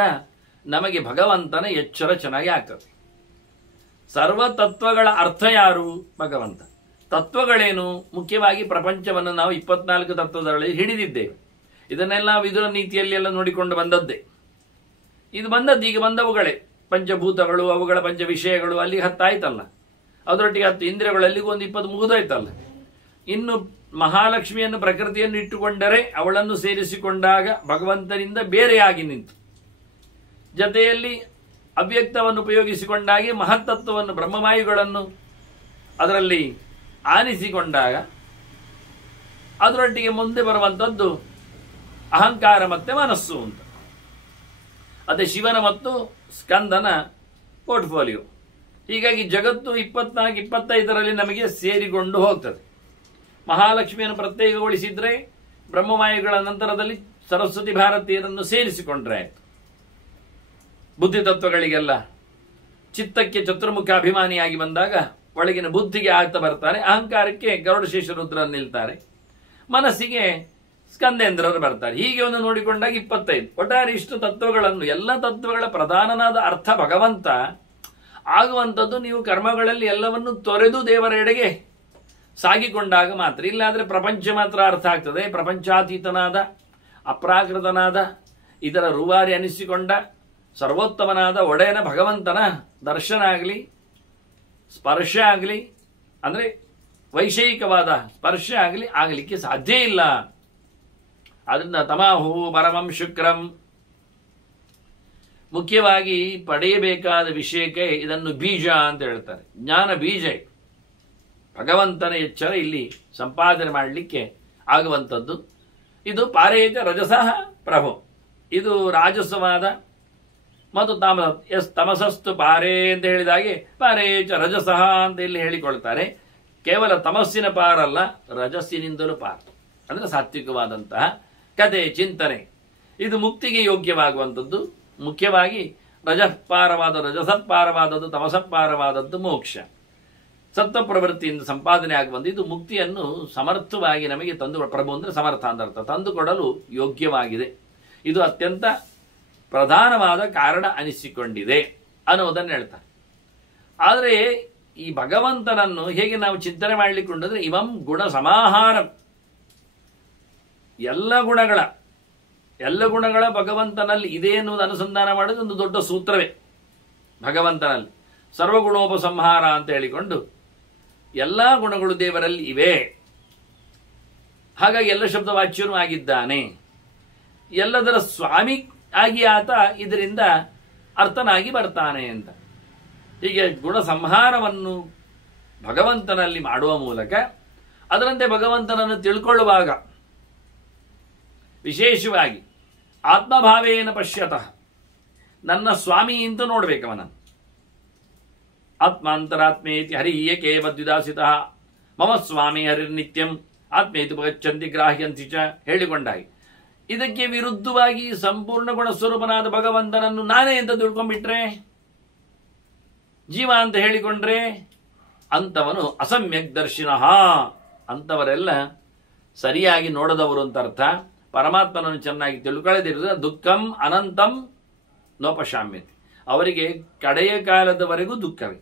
ನಮಗೆ ಭಗವಂತನ ಎಚ್ಚರ ಚೆನ್ನಾಗಿ ಆಗ್ತದೆ. ಸರ್ವತತ್ವಗಳ ಅರ್ಥ ಯಾರು? ಭಗವಂತ. ತತ್ವಗಳೇನು? ಮುಖ್ಯವಾಗಿ ಪ್ರಪಂಚವನ್ನು ನಾವು 24 ತತ್ವದಲ್ಲಿ ಹಿಡಿದಿದ್ದೇವೆ. ಇದನ್ನೆಲ್ಲ ವಿದುರ ನೀತಿಯಲ್ಲಿ ಎಲ್ಲ ನೋಡಿಕೊಂಡು ಬಂದದ್ದೇ. ಇದು ಬಂದದ್ದು ಈಗ ಬಂದವುಗಳೇ ಪಂಚಭೂತಗಳು, ಅವುಗಳ ಪಂಚ ವಿಷಯಗಳು, ಅಲ್ಲಿಗೆ 10 ಆಯ್ತಲ್ಲ. ಅದರೊಟ್ಟಿಗೆ 10 ಇಂದ್ರಿಯಗಳಲ್ಲಿಗೂ ಒಂದು 20 ಮುಗಿದೋಯ್ತಲ್ಲ. ಇನ್ನು ಮಹಾಲಕ್ಷ್ಮಿಯನ್ನು, ಪ್ರಕೃತಿಯನ್ನು ಇಟ್ಟುಕೊಂಡರೆ ಅವಳನ್ನು ಸೇರಿಸಿಕೊಂಡಾಗ ಭಗವಂತನಿಂದ ಬೇರೆಯಾಗಿ ನಿಂತು, ಜೊತೆಯಲ್ಲಿ ಅವ್ಯಕ್ತವನ್ನು ಉಪಯೋಗಿಸಿಕೊಂಡಾಗಿ ಮಹತ್ತತ್ವವನ್ನು, ಬ್ರಹ್ಮವಾಯುಗಳನ್ನು ಅದರಲ್ಲಿ ಆನಿಸಿಕೊಂಡಾಗ ಅದರೊಟ್ಟಿಗೆ ಮುಂದೆ ಬರುವಂಥದ್ದು ಅಹಂಕಾರ ಮತ್ತೆ ಮನಸ್ಸು ಅಂತ. ಅದೇ ಶಿವನ ಮತ್ತು ಸ್ಕಂದನ ಪೋರ್ಟ್ಫೋಲಿಯೋ. ಹೀಗಾಗಿ ಜಗತ್ತು 24-25ರಲ್ಲಿ ನಮಗೆ ಸೇರಿಕೊಂಡು ಹೋಗ್ತದೆ. ಮಹಾಲಕ್ಷ್ಮಿಯನ್ನು ಪ್ರತ್ಯೇಕಗೊಳಿಸಿದ್ರೆ ಬ್ರಹ್ಮವಾಯುಗಳ ನಂತರದಲ್ಲಿ ಸರಸ್ವತಿ ಭಾರತೀಯರನ್ನು ಸೇರಿಸಿಕೊಂಡ್ರೆ ಆಯ್ತು. ಬುದ್ಧಿ ತತ್ವಗಳಿಗೆಲ್ಲ ಚಿತ್ತಕ್ಕೆ ಚತುರ್ಮುಖ ಅಭಿಮಾನಿಯಾಗಿ ಬಂದಾಗ ಒಳಗಿನ ಬುದ್ಧಿಗೆ ಆಗ್ತಾ ಬರ್ತಾರೆ, ಅಹಂಕಾರಕ್ಕೆ ಗರುಡಶೇಷ ರುದ್ರರು ನಿಲ್ತಾರೆ, ಮನಸ್ಸಿಗೆ ಸ್ಕಂದೇಂದ್ರರು ಬರ್ತಾರೆ. ಹೀಗೆ ಒಂದು ನೋಡಿಕೊಂಡಾಗ 25. ಒಟ್ಟಾರೆ ಇಷ್ಟು ತತ್ವಗಳನ್ನು, ಎಲ್ಲ ತತ್ವಗಳ ಪ್ರಧಾನನಾದ ಅರ್ಥ ಭಗವಂತ ಆಗುವಂಥದ್ದು ನೀವು ಕರ್ಮಗಳಲ್ಲಿ ಎಲ್ಲವನ್ನು ತೊರೆದು ದೇವರ ಎಡೆಗೆ ಸಾಗಿಕೊಂಡಾಗ ಮಾತ್ರ. ಇಲ್ಲಾದ್ರೆ ಪ್ರಪಂಚ ಮಾತ್ರ ಅರ್ಥ ಆಗ್ತದೆ. ಪ್ರಪಂಚಾತೀತನಾದ, ಅಪ್ರಾಕೃತನಾದ, ಇದರ ರೂವಾರಿ ಅನಿಸಿಕೊಂಡ ಸರ್ವೋತ್ತಮನಾದ ಒಡೆಯನ ಭಗವಂತನ ದರ್ಶನ ಆಗಲಿ, ಸ್ಪರ್ಶ ಆಗಲಿ, ಅಂದರೆ ವೈಷಯಿಕವಾದ ಸ್ಪರ್ಶ ಆಗಲಿಕ್ಕೆ ಸಾಧ್ಯ ಇಲ್ಲ. ಅದರಿಂದ ತಮಾಹು ಪರಮಂ ಶುಕ್ರಂ. ಮುಖ್ಯವಾಗಿ ಪಡೆಯಬೇಕಾದ ವಿಷಯಕ್ಕೆ ಇದನ್ನು ಬೀಜ ಅಂತ ಹೇಳ್ತಾರೆ. ಜ್ಞಾನ ಬೀಜ. ಭಗವಂತನ ಎಚ್ಚರ ಇಲ್ಲಿ ಸಂಪಾದನೆ ಮಾಡಲಿಕ್ಕೆ ಆಗುವಂಥದ್ದು. ಇದು ಪಾರೇಚ ರಜಸಃ ಪ್ರಭು. ಇದು ರಾಜಸವಾದ ಮತ್ತು ತಮಸಸ್ತು ಪಾರೇ ಅಂತ ಹೇಳಿದಾಗೆ ಪಾರೇಚ ರಜಸಃ ಅಂತ ಇಲ್ಲಿ ಹೇಳಿಕೊಳ್ತಾರೆ. ಕೇವಲ ತಮಸ್ಸಿನ ಪಾರಲ್ಲ, ರಜಸ್ಸಿನಿಂದಲೂ ಪಾರ, ಅಂದ್ರೆ ಸಾತ್ವಿಕವಾದಂತಹ ಕಥೆ, ಚಿಂತನೆ. ಇದು ಮುಕ್ತಿಗೆ ಯೋಗ್ಯವಾಗುವಂಥದ್ದು. ಮುಖ್ಯವಾಗಿ ರಜಸತ್ಪಾರವಾದದ್ದು, ತಮಸತ್ಪಾರವಾದದ್ದು ಮೋಕ್ಷ. ಸತ್ವ ಪ್ರವೃತ್ತಿಯಿಂದ ಸಂಪಾದನೆ ಆಗುವಂಥ ಇದು ಮುಕ್ತಿಯನ್ನು ಸಮರ್ಥವಾಗಿ ನಮಗೆ ತಂದು, ಪ್ರಭು ಅಂದರೆ ಸಮರ್ಥ ಅಂದರ್ಥ, ತಂದುಕೊಡಲು ಯೋಗ್ಯವಾಗಿದೆ. ಇದು ಅತ್ಯಂತ ಪ್ರಧಾನವಾದ ಕಾರಣ ಅನಿಸಿಕೊಂಡಿದೆ ಅನ್ನೋದನ್ನು ಹೇಳ್ತಾರೆ. ಆದರೆ ಈ ಭಗವಂತನನ್ನು ಹೇಗೆ ನಾವು ಚಿಂತನೆ ಮಾಡಲಿಕ್ಕೆ ಉಂಟಂದ್ರೆ, ಇವಂ ಗುಣ ಸಮಾಹಾರ, ಎಲ್ಲ ಗುಣಗಳ ಭಗವಂತನಲ್ಲಿ ಇದೆ ಎನ್ನುವುದು ಅನುಸಂಧಾನ ಮಾಡೋದು ಒಂದು ದೊಡ್ಡ ಸೂತ್ರವೇ. ಭಗವಂತನಲ್ಲಿ ಸರ್ವಗುಣೋಪಸಂಹಾರ ಅಂತ ಹೇಳಿಕೊಂಡು ಎಲ್ಲ ಗುಣಗಳು ದೇವರಲ್ಲಿ ಇವೆ. ಹಾಗಾಗಿ ಎಲ್ಲ ಶಬ್ದವಾಚ್ಯನೂ ಆಗಿದ್ದಾನೆ. ಎಲ್ಲದರ ಸ್ವಾಮಿ ಆಗಿ ಆತ ಇದರಿಂದ ಅರ್ಥನಾಗಿ ಬರ್ತಾನೆ ಅಂತ. ಹೀಗೆ ಗುಣ ಸಂಹಾರವನ್ನು ಭಗವಂತನಲ್ಲಿ ಮಾಡುವ ಮೂಲಕ ಅದರಂತೆ ಭಗವಂತನನ್ನು ತಿಳ್ಕೊಳ್ಳುವಾಗ ವಿಶೇಷವಾಗಿ ಆತ್ಮಭಾವೇನ ಪಶ್ಯತಃ, ನನ್ನ ಸ್ವಾಮಿ ಅಂತ ನೋಡ್ಬೇಕವನನ್ನು. ಆತ್ಮಾಂತರಾತ್ಮೇತಿ ಹರಿಯೇಕೆ ಮದ್ವಿದಾಸಿತ ಮಮ ಸ್ವಾಮಿ ಹರಿರ್ನಿತ್ಯಂ ಆತ್ಮೇತಿ ಪಗಚ್ಚಂತಿ ಗ್ರಾಹ್ಯಂತಿ ಚ ಹೇಳಿಕೊಂಡಾಗಿ, ಇದಕ್ಕೆ ವಿರುದ್ಧವಾಗಿ ಸಂಪೂರ್ಣ ಗುಣಸ್ವರೂಪನಾದ ಭಗವಂತನನ್ನು ನಾನೇ ಅಂತ ತಿಳ್ಕೊಂಡ್ಬಿಟ್ರೆ, ಜೀವ ಅಂತ ಹೇಳಿಕೊಂಡ್ರೆ ಅಂತವನು ಅಸಮ್ಯಕ್ ದರ್ಶಿನಃ, ಅಂತವರೆಲ್ಲ ಸರಿಯಾಗಿ ನೋಡದವರು ಅಂತ ಅರ್ಥ. ಪರಮಾತ್ಮನನ್ನು ಚೆನ್ನಾಗಿ ತಿಳ್ಕೊಳ್ಳದಿರುವ ದುಃಖಂ ಅನಂತಂ ನೋಪಶಾಮ್ಯತೆ, ಅವರಿಗೆ ಕಡೆಯ ಕಾಲದವರೆಗೂ ದುಃಖವೇ,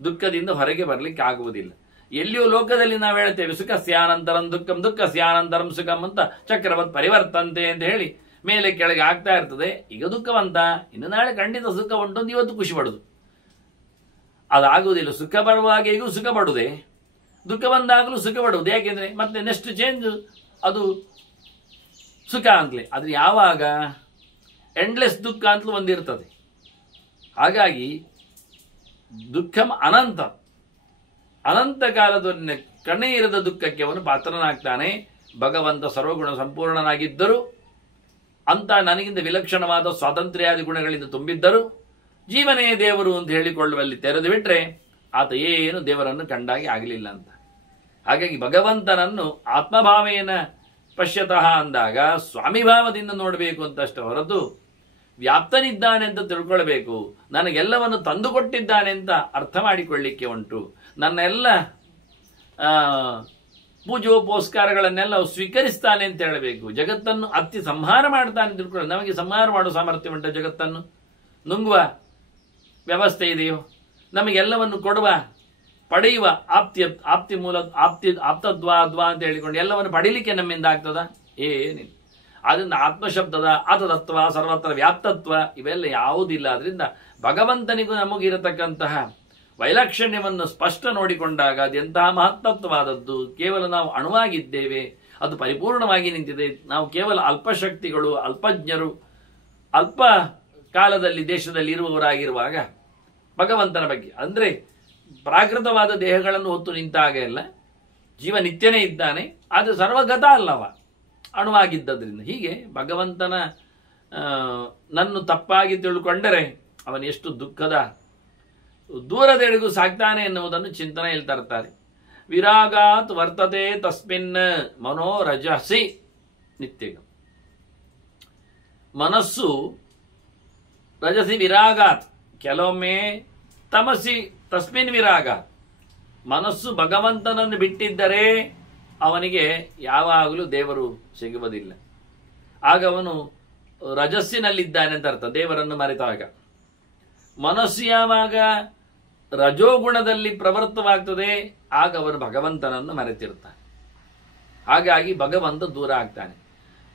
ದುಃಖದಿಂದ ಹೊರಗೆ ಬರಲಿಕ್ಕೆ ಆಗುವುದಿಲ್ಲ. ಎಲ್ಲಿಯೂ ಲೋಕದಲ್ಲಿ ನಾವು ಹೇಳ್ತೇವೆ ಸುಖಸ್ಯಾನಂತರಂ ದುಃಖಂ ದುಃಖಸ್ಯಾನಂತರಂ ಸುಖಂ ಅಂತ ಚಕ್ರವತ್ ಪರಿವರ್ತಂತೆ ಅಂತ ಹೇಳಿ ಮೇಲೆ ಕೆಳಗೆ ಆಗ್ತಾ ಇರ್ತದೆ. ಈಗ ದುಃಖವಂತ, ಇನ್ನು ನಾಳೆ ಖಂಡಿತ ಸುಖ ಉಂಟು ಅಂತ ಇವತ್ತು ಖುಷಿ ಪಡುದು, ಅದಾಗುವುದಿಲ್ಲ. ಸುಖ ಬರುವಾಗ ಈಗ ಸುಖ ಪಡುವುದೇ, ದುಃಖ ಬಂದಾಗಲೂ ಸುಖ ಪಡುವುದು. ಯಾಕೆಂದ್ರೆ ಮತ್ತೆ ನೆಕ್ಸ್ಟ್ ಚೇಂಜ್ ಅದು ಸುಖ ಅಂತಲೇ. ಆದ್ರೆ ಯಾವಾಗ ಎಂಡ್ಲೆಸ್ ದುಃಖ ಅಂತಲೂ ಒಂದಿರ್ತದೆ. ಹಾಗಾಗಿ ದುಃಖಂ ಅನಂತ, ಅನಂತ ಕಾಲದ ಕಣ್ಣೇ ಇರದ ದುಃಖಕ್ಕೆ ಅವನು ಪಾತ್ರನಾಗ್ತಾನೆ. ಭಗವಂತ ಸರ್ವಗುಣ ಸಂಪೂರ್ಣನಾಗಿದ್ದರು, ಅಂತ ನನಗಿಂತ ವಿಲಕ್ಷಣವಾದ ಸ್ವಾತಂತ್ರ್ಯಾದಿ ಗುಣಗಳಿಂದ ತುಂಬಿದ್ದರು, ಜೀವನೇ ದೇವರು ಅಂತ ಹೇಳಿಕೊಳ್ಳುವಲ್ಲಿ ತೆರೆದು ಬಿಟ್ರೆ ಆತ ಏನು ದೇವರನ್ನು ಕಂಡಾಗಿ ಆಗಲಿಲ್ಲ ಅಂತ. ಹಾಗಾಗಿ ಭಗವಂತನನ್ನು ಆತ್ಮಭಾವೇನ ಪಶ್ಯತಃ ಅಂದಾಗ ಸ್ವಾಮಿಭಾವದಿಂದ ನೋಡಬೇಕು ಅಂತಷ್ಟೇ ಹೊರತು ವ್ಯಾಪ್ತನಿದ್ದಾನೆ ಅಂತ ತಿಳ್ಕೊಳ್ಬೇಕು, ನನಗೆಲ್ಲವನ್ನು ತಂದುಕೊಟ್ಟಿದ್ದಾನೆ ಅಂತ ಅರ್ಥ ಮಾಡಿಕೊಳ್ಳಿಕ್ಕೆ ಉಂಟು, ನನ್ನ ಎಲ್ಲ ಪೂಜೋಪೋಸ್ಕಾರಗಳನ್ನೆಲ್ಲ ಸ್ವೀಕರಿಸ್ತಾನೆ ಅಂತ ಹೇಳಬೇಕು, ಜಗತ್ತನ್ನು ಅತ್ತಿ ಸಂಹಾರ ಮಾಡ್ತಾನೆ ಅಂತ ತಿಳ್ಕೊಳ್ಳ. ನಮಗೆ ಸಂಹಾರ ಮಾಡುವ ಸಾಮರ್ಥ್ಯ ಉಂಟ? ಜಗತ್ತನ್ನು ನುಂಗುವ ವ್ಯವಸ್ಥೆ ಇದೆಯೋ? ನಮಗೆಲ್ಲವನ್ನು ಕೊಡುವ ಪಡೆಯುವ ಆಪ್ತಿ ಮೂಲ ಆಪ್ತದ್ವಾ ಅಂತ ಹೇಳಿಕೊಂಡು ಎಲ್ಲವನ್ನು ಪಡೀಲಿಕ್ಕೆ ನಮ್ಮಿಂದ ಆಗ್ತದ? ಏನಿಲ್ಲ. ಆದ್ರಿಂದ ಆತ್ಮಶಬ್ದದ ಆತತತ್ವ ಸರ್ವತ್ರ ವ್ಯಾಪ್ತತ್ವ ಇವೆಲ್ಲ ಯಾವುದಿಲ್ಲ. ಆದ್ರಿಂದ ಭಗವಂತನಿಗೂ ನಮಗಿರತಕ್ಕಂತಹ ವೈಲಕ್ಷಣ್ಯವನ್ನು ಸ್ಪಷ್ಟ ನೋಡಿಕೊಂಡಾಗ ಅದೆಂತಹ ಮಹತ್ತತ್ವವಾದದ್ದು. ಕೇವಲ ನಾವು ಅಣುವಾಗಿದ್ದೇವೆ, ಅದು ಪರಿಪೂರ್ಣವಾಗಿ ನಿಂತಿದೆ. ನಾವು ಕೇವಲ ಅಲ್ಪಶಕ್ತಿಗಳು, ಅಲ್ಪಜ್ಞರು, ಅಲ್ಪ ಕಾಲದಲ್ಲಿ ದೇಶದಲ್ಲಿ ಇರುವವರಾಗಿರುವಾಗ ಭಗವಂತನ ಬಗ್ಗೆ ಅಂದ್ರೆ ಪ್ರಾಕೃತವಾದ ದೇಹಗಳನ್ನು ಹೊತ್ತು ನಿಂತಾಗ ಎಲ್ಲ ಜೀವ ನಿತ್ಯನೇ ಇದ್ದಾನೆ, ಆದರೆ ಸರ್ವಗತ ಅಲ್ಲವ, ಅಣುವಾಗಿದ್ದರಿಂದ. ಹೀಗೆ ಭಗವಂತನ ನನ್ನು ತಪ್ಪಾಗಿ ತಿಳ್ಕೊಂಡರೆ ಅವನು ಎಷ್ಟು ದುಃಖದ ದೂರದೆಡೆಗೂ ಸಾಗ್ತಾನೆ ಎನ್ನುವುದನ್ನು ಚಿಂತನೆ ಹೇಳ್ತಾ ಇರ್ತಾರೆ. ವಿರಾಗಾತ್ ವರ್ತತೆ ತಸ್ಮಿನ್ ಮನೋರಜಸಿ ನಿತ್ಯಗ. ಮನಸ್ಸು ರಜಸಿ ವಿರಾಗಾತ್, ಕೆಲವೊಮ್ಮೆ ತಮಸಿ ತಸ್ಮಿನ್ ವಿರಾಗಾತ್. ಮನಸ್ಸು ಭಗವಂತನನ್ನು ಬಿಟ್ಟಿದ್ದರೆ ಅವನಿಗೆ ಯಾವಾಗಲೂ ದೇವರು ಸಿಗುವುದಿಲ್ಲ. ಆಗ ಅವನು ರಜಸ್ಸಿನಲ್ಲಿದ್ದಾನೆ ಅಂತ ಅರ್ಥ, ದೇವರನ್ನು ಮರೆತಾಗ. ಮನಸ್ಸು ಯಾವಾಗ ರಜೋಗುಣದಲ್ಲಿ ಪ್ರವೃತ್ತವಾಗ್ತದೆ ಆಗ ಅವನು ಭಗವಂತನನ್ನು ಮರೆತಿರ್ತಾನೆ. ಹಾಗಾಗಿ ಭಗವಂತ ದೂರ ಆಗ್ತಾನೆ.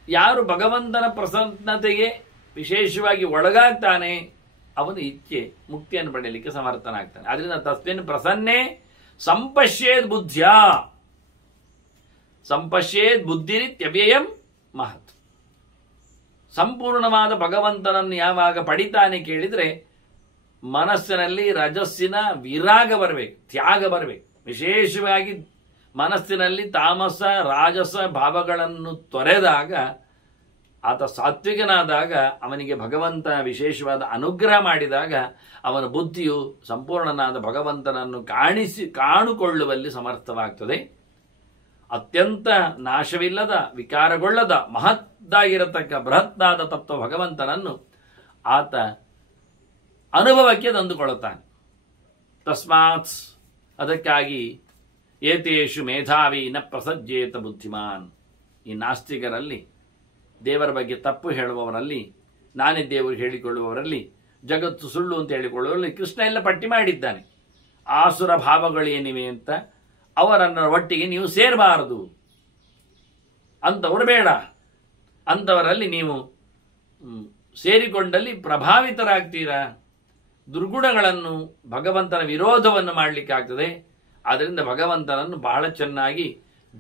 ಯಾರು ಭಗವಂತನ ಪ್ರಸನ್ನತೆಗೆ ವಿಶೇಷವಾಗಿ ಒಳಗಾಗ್ತಾನೆ ಅವನು ಇಚ್ಛೆ ಮುಕ್ತಿಯನ್ನು ಪಡೆಯಲಿಕ್ಕೆ ಸಮರ್ಥನಾಗ್ತಾನೆ. ಆದ್ರಿಂದ ತಸ್ಮಿನ್ ಪ್ರಸನ್ನೇ ಸಂಪಶ್ಯೇದ್ ಬುದ್ಧಿಯ, ಸಂಪಶ್ಯೇದ್ ಬುದ್ಧಿರಿತ್ಯವ್ಯಯಂ ಮಹತ್. ಸಂಪೂರ್ಣವಾದ ಭಗವಂತನನ್ನು ಯಾವಾಗ ಪಡಿತಾನೆ ಕೇಳಿದ್ರೆ ಮನಸ್ಸಿನಲ್ಲಿ ರಜಸ್ಸಿನ ವಿರಾಗ ಬರಬೇಕು, ತ್ಯಾಗ ಬರಬೇಕು. ವಿಶೇಷವಾಗಿ ಮನಸ್ಸಿನಲ್ಲಿ ತಾಮಸ ರಾಜಸ ಭಾವಗಳನ್ನು ತೊರೆದಾಗ ಆತ ಸಾತ್ವಿಕನಾದಾಗ ಅವನಿಗೆ ಭಗವಂತ ವಿಶೇಷವಾದ ಅನುಗ್ರಹ ಮಾಡಿದಾಗ ಅವನ ಬುದ್ಧಿಯು ಸಂಪೂರ್ಣನಾದ ಭಗವಂತನನ್ನು ಕಾಣುಕೊಳ್ಳುವಲ್ಲಿ ಸಮರ್ಥವಾಗ್ತದೆ. ಅತ್ಯಂತ ನಾಶವಿಲ್ಲದ ವಿಕಾರಗೊಳ್ಳದ ಮಹದ್ದಾಗಿರತಕ್ಕ ಬೃಹತ್ತಾದ ತತ್ವ ಭಗವಂತನನ್ನು ಆತ ಅನುಭವಕ್ಕೆ ತಂದುಕೊಳ್ಳುತ್ತಾನೆ. ತಸ್ಮಾತ್ ಅದಕ್ಕಾಗಿ ಏತೇಷು ಮೇಧಾವಿ ನ ಪ್ರಸಜ್ಜೇತ ಬುದ್ಧಿಮಾನ್. ಈ ನಾಸ್ತಿಕರಲ್ಲಿ, ದೇವರ ಬಗ್ಗೆ ತಪ್ಪು ಹೇಳುವವರಲ್ಲಿ, ನಾನೇ ದೇವರು ಹೇಳಿಕೊಳ್ಳುವವರಲ್ಲಿ, ಜಗತ್ತು ಸುಳ್ಳು ಅಂತ ಹೇಳಿಕೊಳ್ಳುವವರಲ್ಲಿ ಕೃಷ್ಣ ಎಲ್ಲ ಪಟ್ಟಿ ಮಾಡಿದ್ದಾನೆ. ಆಸುರ ಭಾವಗಳೇನಿವೆ ಅಂತ, ಅವರನ್ನ ಒಟ್ಟಿಗೆ ನೀವು ಸೇರಬಾರದು, ಅಂತವರು ಬೇಡ, ಅಂತವರಲ್ಲಿ ನೀವು ಸೇರಿಕೊಂಡಲ್ಲಿ ಪ್ರಭಾವಿತರಾಗ್ತೀರಾ, ದುರ್ಗುಣಗಳನ್ನು ಭಗವಂತನ ವಿರೋಧವನ್ನು ಮಾಡಲಿಕ್ಕೆ ಆಗ್ತದೆ. ಆದ್ದರಿಂದ ಭಗವಂತನನ್ನು ಬಹಳ ಚೆನ್ನಾಗಿ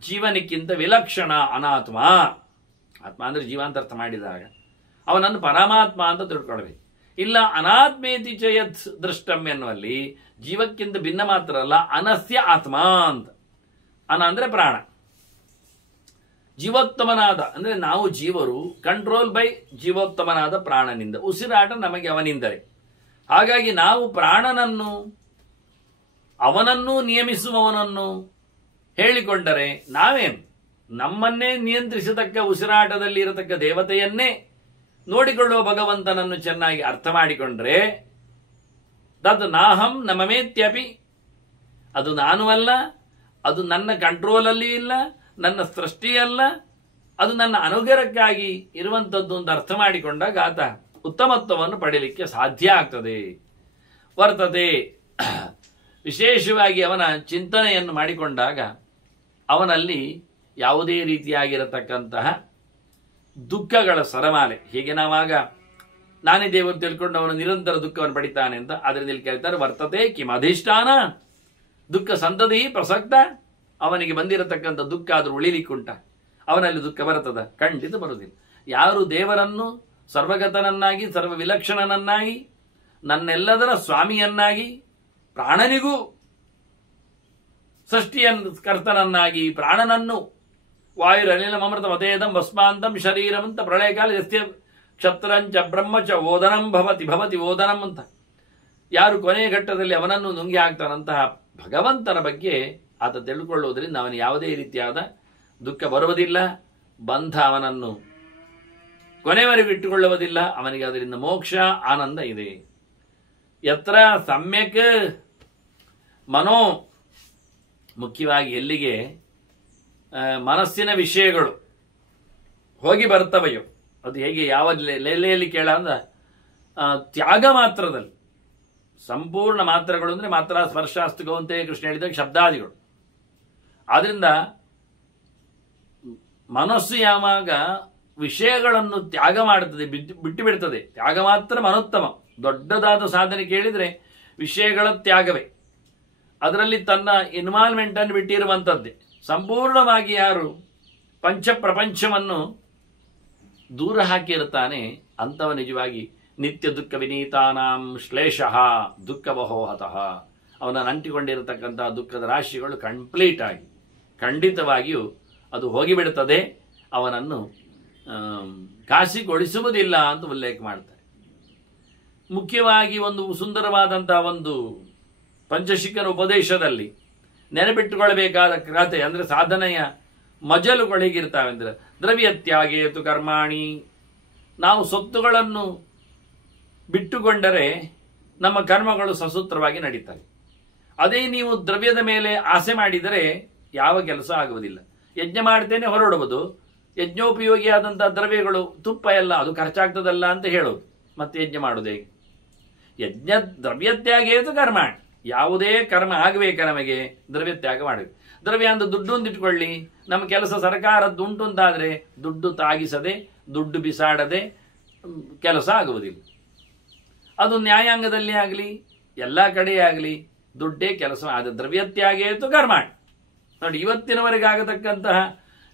ಜೀವನಕ್ಕಿಂತ ವಿಲಕ್ಷಣ ಅನಾತ್ಮ, ಆತ್ಮ ಅಂದ್ರೆ ಜೀವ ಅಂತ ಅರ್ಥ ಮಾಡಿದಾಗ ಅವನನ್ನು ಪರಮಾತ್ಮ ಅಂತ ತಿಳ್ಕೊಳ್ಬೇಕು. ಇಲ್ಲ ಅನಾತ್ಮೇತಿ ಚಯತ್ ದೃಷ್ಟಂ ಎನ್ನುವಲ್ಲಿ ಜೀವಕ್ಕಿಂತ ಭಿನ್ನ ಮಾತ್ರ ಅಲ್ಲ, ಅನಸ್ಯ ಆತ್ಮ ಅಂತ. ಅಂದ್ರೆ ಪ್ರಾಣ. ಜೀವೋತ್ತಮನಾದ ಅಂದ್ರೆ ನಾವು ಜೀವರು ಕಂಟ್ರೋಲ್ ಬೈ ಜೀವೋತ್ತಮನಾದ ಪ್ರಾಣನಿಂದ, ಉಸಿರಾಟ ನಮಗೆ ಅವನಿಂದಲೇ. ಹಾಗಾಗಿ ನಾವು ಪ್ರಾಣನನ್ನು ಅವನನ್ನು ನಿಯಮಿಸುವವನನ್ನು ಹೇಳಿಕೊಂಡರೆ ನಾವೇನು ನಮ್ಮನ್ನೇ ನಿಯಂತ್ರಿಸತಕ್ಕ ಉಸಿರಾಟದಲ್ಲಿ ಇರತಕ್ಕ ದೇವತೆಯನ್ನೇ ನೋಡಿಕೊಳ್ಳುವ ಭಗವಂತನನ್ನು ಚೆನ್ನಾಗಿ ಅರ್ಥ ಮಾಡಿಕೊಂಡ್ರೆ ತದ್ ನಾಹಂ ನಮಮೇತ್ಯಪಿ, ಅದು ನಾನು ಅಲ್ಲ, ಅದು ನನ್ನ ಕಂಟ್ರೋಲಲ್ಲಿ ಇಲ್ಲ, ನನ್ನ ಸೃಷ್ಟಿಯಲ್ಲ, ಅದು ನನ್ನ ಅನುಗ್ರಹಕ್ಕಾಗಿ ಇರುವಂಥದ್ದು ಅಂತ ಅರ್ಥ ಮಾಡಿಕೊಂಡಾಗ ಆತ ಉತ್ತಮತ್ವವನ್ನು ಪಡೆಯಲಿಕ್ಕೆ ಸಾಧ್ಯ ಆಗ್ತದೆ. ವರ್ತತೆ ವಿಶೇಷವಾಗಿ ಅವನ ಚಿಂತನೆಯನ್ನು ಮಾಡಿಕೊಂಡಾಗ ಅವನಲ್ಲಿ ಯಾವುದೇ ರೀತಿಯಾಗಿರತಕ್ಕಂತಹ ದುಃಖಗಳ ಸರಮಾಲೆ, ಹೀಗೆ ನಾವಾಗ ನಾನೇ ದೇವರು ತಿಳ್ಕೊಂಡು ಅವನು ನಿರಂತರ ದುಃಖವನ್ನು ಪಡಿತಾನೆ ಅಂತ ಅದರಿಂದ ಇಲ್ಲಿ ಕೇಳ್ತಾರೆ ವರ್ತತೆ ಕಿಮ್ ಅಧಿಷ್ಠಾನ ದುಃಖ ಸಂತತಿ ಪ್ರಸಕ್ತ. ಅವನಿಗೆ ಬಂದಿರತಕ್ಕಂಥ ದುಃಖ ಆದರೂ ಉಳಿಲಿಕ್ಕುಂಟ? ಅವನಲ್ಲಿ ದುಃಖ ಬರುತ್ತದ? ಖಂಡಿತ ಬರುವುದಿಲ್ಲ. ಯಾರು ದೇವರನ್ನು ಸರ್ವಗತನನ್ನಾಗಿ ಸರ್ವ ವಿಲಕ್ಷಣನನ್ನಾಗಿ ನನ್ನೆಲ್ಲದರ ಸ್ವಾಮಿಯನ್ನಾಗಿ ಪ್ರಾಣನಿಗೂ ಸೃಷ್ಟಿಯ ಕರ್ತನನ್ನಾಗಿ ಪ್ರಾಣನನ್ನು ವಾಯುರನಿಲ ಮಮೃತ ಮತೇದಂ ಭಸ್ಮಾಂತಂ ಶರೀರಂ ಅಂತ ಪ್ರಳಯ ಕಾಲ ಯಸ್ಯ ಕ್ಷತ್ರಂಚ ಬ್ರಹ್ಮಚ ಓದನಂ ಭವತಿ ಭವತಿ ಓದನಂ ಅಂತ ಯಾರು ಕೊನೆಯ ಘಟ್ಟದಲ್ಲಿ ಅವನನ್ನು ನುಂಗಿ ಹಾಕ್ತಾನಂತಹ ಭಗವಂತನ ಬಗ್ಗೆ ಆತ ತಿಳ್ಕೊಳ್ಳುವುದರಿಂದ ಅವನ ಯಾವುದೇ ರೀತಿಯಾದ ದುಃಖ ಬರುವುದಿಲ್ಲ, ಬಂಧ ಅವನನ್ನು ಕೊನೆಯವರೆಗೂ ಇಟ್ಟುಕೊಳ್ಳುವುದಿಲ್ಲ, ಅವನಿಗೆ ಅದರಿಂದ ಮೋಕ್ಷ ಆನಂದ ಇದೆ. ಯತ್ರ ಸಮ್ಯಕ್ ಮನೋ, ಮುಖ್ಯವಾಗಿ ಎಲ್ಲಿಗೆ ಮನಸ್ಸಿನ ವಿಷಯಗಳು ಹೋಗಿ ಬರ್ತವೆಯೋ ಅದು ಹೇಗೆ ಯಾವ ಲೆಲೆಯಲ್ಲಿ ಕೇಳ ಅಂದ ತ್ಯಾಗ ಮಾತ್ರದಲ್ಲಿ ಸಂಪೂರ್ಣ ಮಾತ್ರಗಳು ಅಂದರೆ ಮಾತ್ರ ಸ್ಪರ್ಶಾಸ್ತಿಕೋ ಅಂತ ಕೃಷ್ಣ ಹೇಳಿದಾಗ ಶಬ್ದಾದಿಗಳು. ಆದ್ರಿಂದ ಮನಸ್ಸು ಯಾವಾಗ ವಿಷಯಗಳನ್ನು ತ್ಯಾಗ ಮಾಡುತ್ತದೆ, ಬಿಟ್ಟು ಬಿಡ್ತದೆ, ತ್ಯಾಗ ಮಾತ್ರ ಮನೋತ್ತಮ. ದೊಡ್ಡದಾದ ಸಾಧನೆ ಕೇಳಿದರೆ ವಿಷಯಗಳ ತ್ಯಾಗವೇ. ಅದರಲ್ಲಿ ತನ್ನ ಇನ್ವಾಲ್ವ್ಮೆಂಟ್ ಅನ್ನು ಬಿಟ್ಟಿರುವಂಥದ್ದೇ. ಸಂಪೂರ್ಣವಾಗಿ ಯಾರು ಪಂಚಪ್ರಪಂಚವನ್ನು ದೂರ ಹಾಕಿರುತ್ತಾನೆ ಅಂಥವ ನಿಜವಾಗಿ ನಿತ್ಯ ದುಃಖ ವಿನೀತಾನಾಂ ಶ್ಲೇಷಃ ದುಃಖ ಬಹೋಹತಃ. ಅವನನ್ನು ಅಂಟಿಕೊಂಡಿರತಕ್ಕಂತಹ ದುಃಖದ ರಾಶಿಗಳು ಕಂಪ್ಲೀಟ್ ಆಗಿ ಖಂಡಿತವಾಗಿಯೂ ಅದು ಹೋಗಿಬಿಡುತ್ತದೆ, ಅವನನ್ನು ಕಾಸಿಗೊಳಿಸುವುದಿಲ್ಲ ಅಂತ ಉಲ್ಲೇಖ ಮಾಡ್ತಾರೆ. ಮುಖ್ಯವಾಗಿ ಒಂದು ಸುಂದರವಾದಂತಹ ಒಂದು ಪಂಚಶಿಖರ ಉಪದೇಶದಲ್ಲಿ ನೆನಪಿಟ್ಟುಕೊಳ್ಳಬೇಕಾದ ಕಥೆ ಅಂದರೆ ಸಾಧನೆಯ ಮಜಲುಗಳು ಹೇಗಿರ್ತಾವೆ ಅಂದರೆ ದ್ರವ್ಯತ್ಯಾಗೇತು ಕರ್ಮಾಣಿ. ನಾವು ಸೊತ್ತುಗಳನ್ನು ಬಿಟ್ಟುಕೊಂಡರೆ ನಮ್ಮ ಕರ್ಮಗಳು ಸಸೂತ್ರವಾಗಿ ನಡೀತವೆ. ಅದೇ ನೀವು ದ್ರವ್ಯದ ಮೇಲೆ ಆಸೆ ಮಾಡಿದರೆ ಯಾವ ಕೆಲಸ ಆಗುವುದಿಲ್ಲ. ಯಜ್ಞ ಮಾಡ್ತೇನೆ ಹೊರಡುವುದು, ಯಜ್ಞೋಪಯೋಗಿಯಾದಂತಹ ದ್ರವ್ಯಗಳು ತುಪ್ಪ ಎಲ್ಲ ಅದು ಖರ್ಚಾಗ್ತದಲ್ಲ ಅಂತ ಹೇಳೋದು, ಮತ್ತೆ ಯಜ್ಞ ಮಾಡೋದು ಹೇಗೆ? ಯಜ್ಞ ದ್ರವ್ಯತ್ಯಾಗೇತು ಕರ್ಮಾಣಿ. ಯಾವುದೇ ಕರ್ಮ ಆಗಬೇಕು ನಮಗೆ ದ್ರವ್ಯತ್ಯಾಗ ಮಾಡಬೇಕು. ದ್ರವ್ಯ ಅಂತ ದುಡ್ಡು ಒಂದು ಇಟ್ಕೊಳ್ಳಿ, ನಮ್ಮ ಕೆಲಸ ಸರ್ಕಾರದ್ದು ಉಂಟು ಅಂತಾದರೆ ದುಡ್ಡು ತಾಗಿಸದೆ ದುಡ್ಡು ಬಿಸಾಡದೆ ಕೆಲಸ ಆಗುವುದಿಲ್ಲ. ಅದು ನ್ಯಾಯಾಂಗದಲ್ಲಿ ಆಗಲಿ ಎಲ್ಲ ಕಡೆ ಆಗಲಿ ದುಡ್ಡೇ ಕೆಲಸ. ಆದ ದ್ರವ್ಯತ್ಯಾಗೇತು ಕರ್ಮಾಣಿ. ನೋಡಿ, ಇವತ್ತಿನವರೆಗೆ ಆಗತಕ್ಕಂತಹ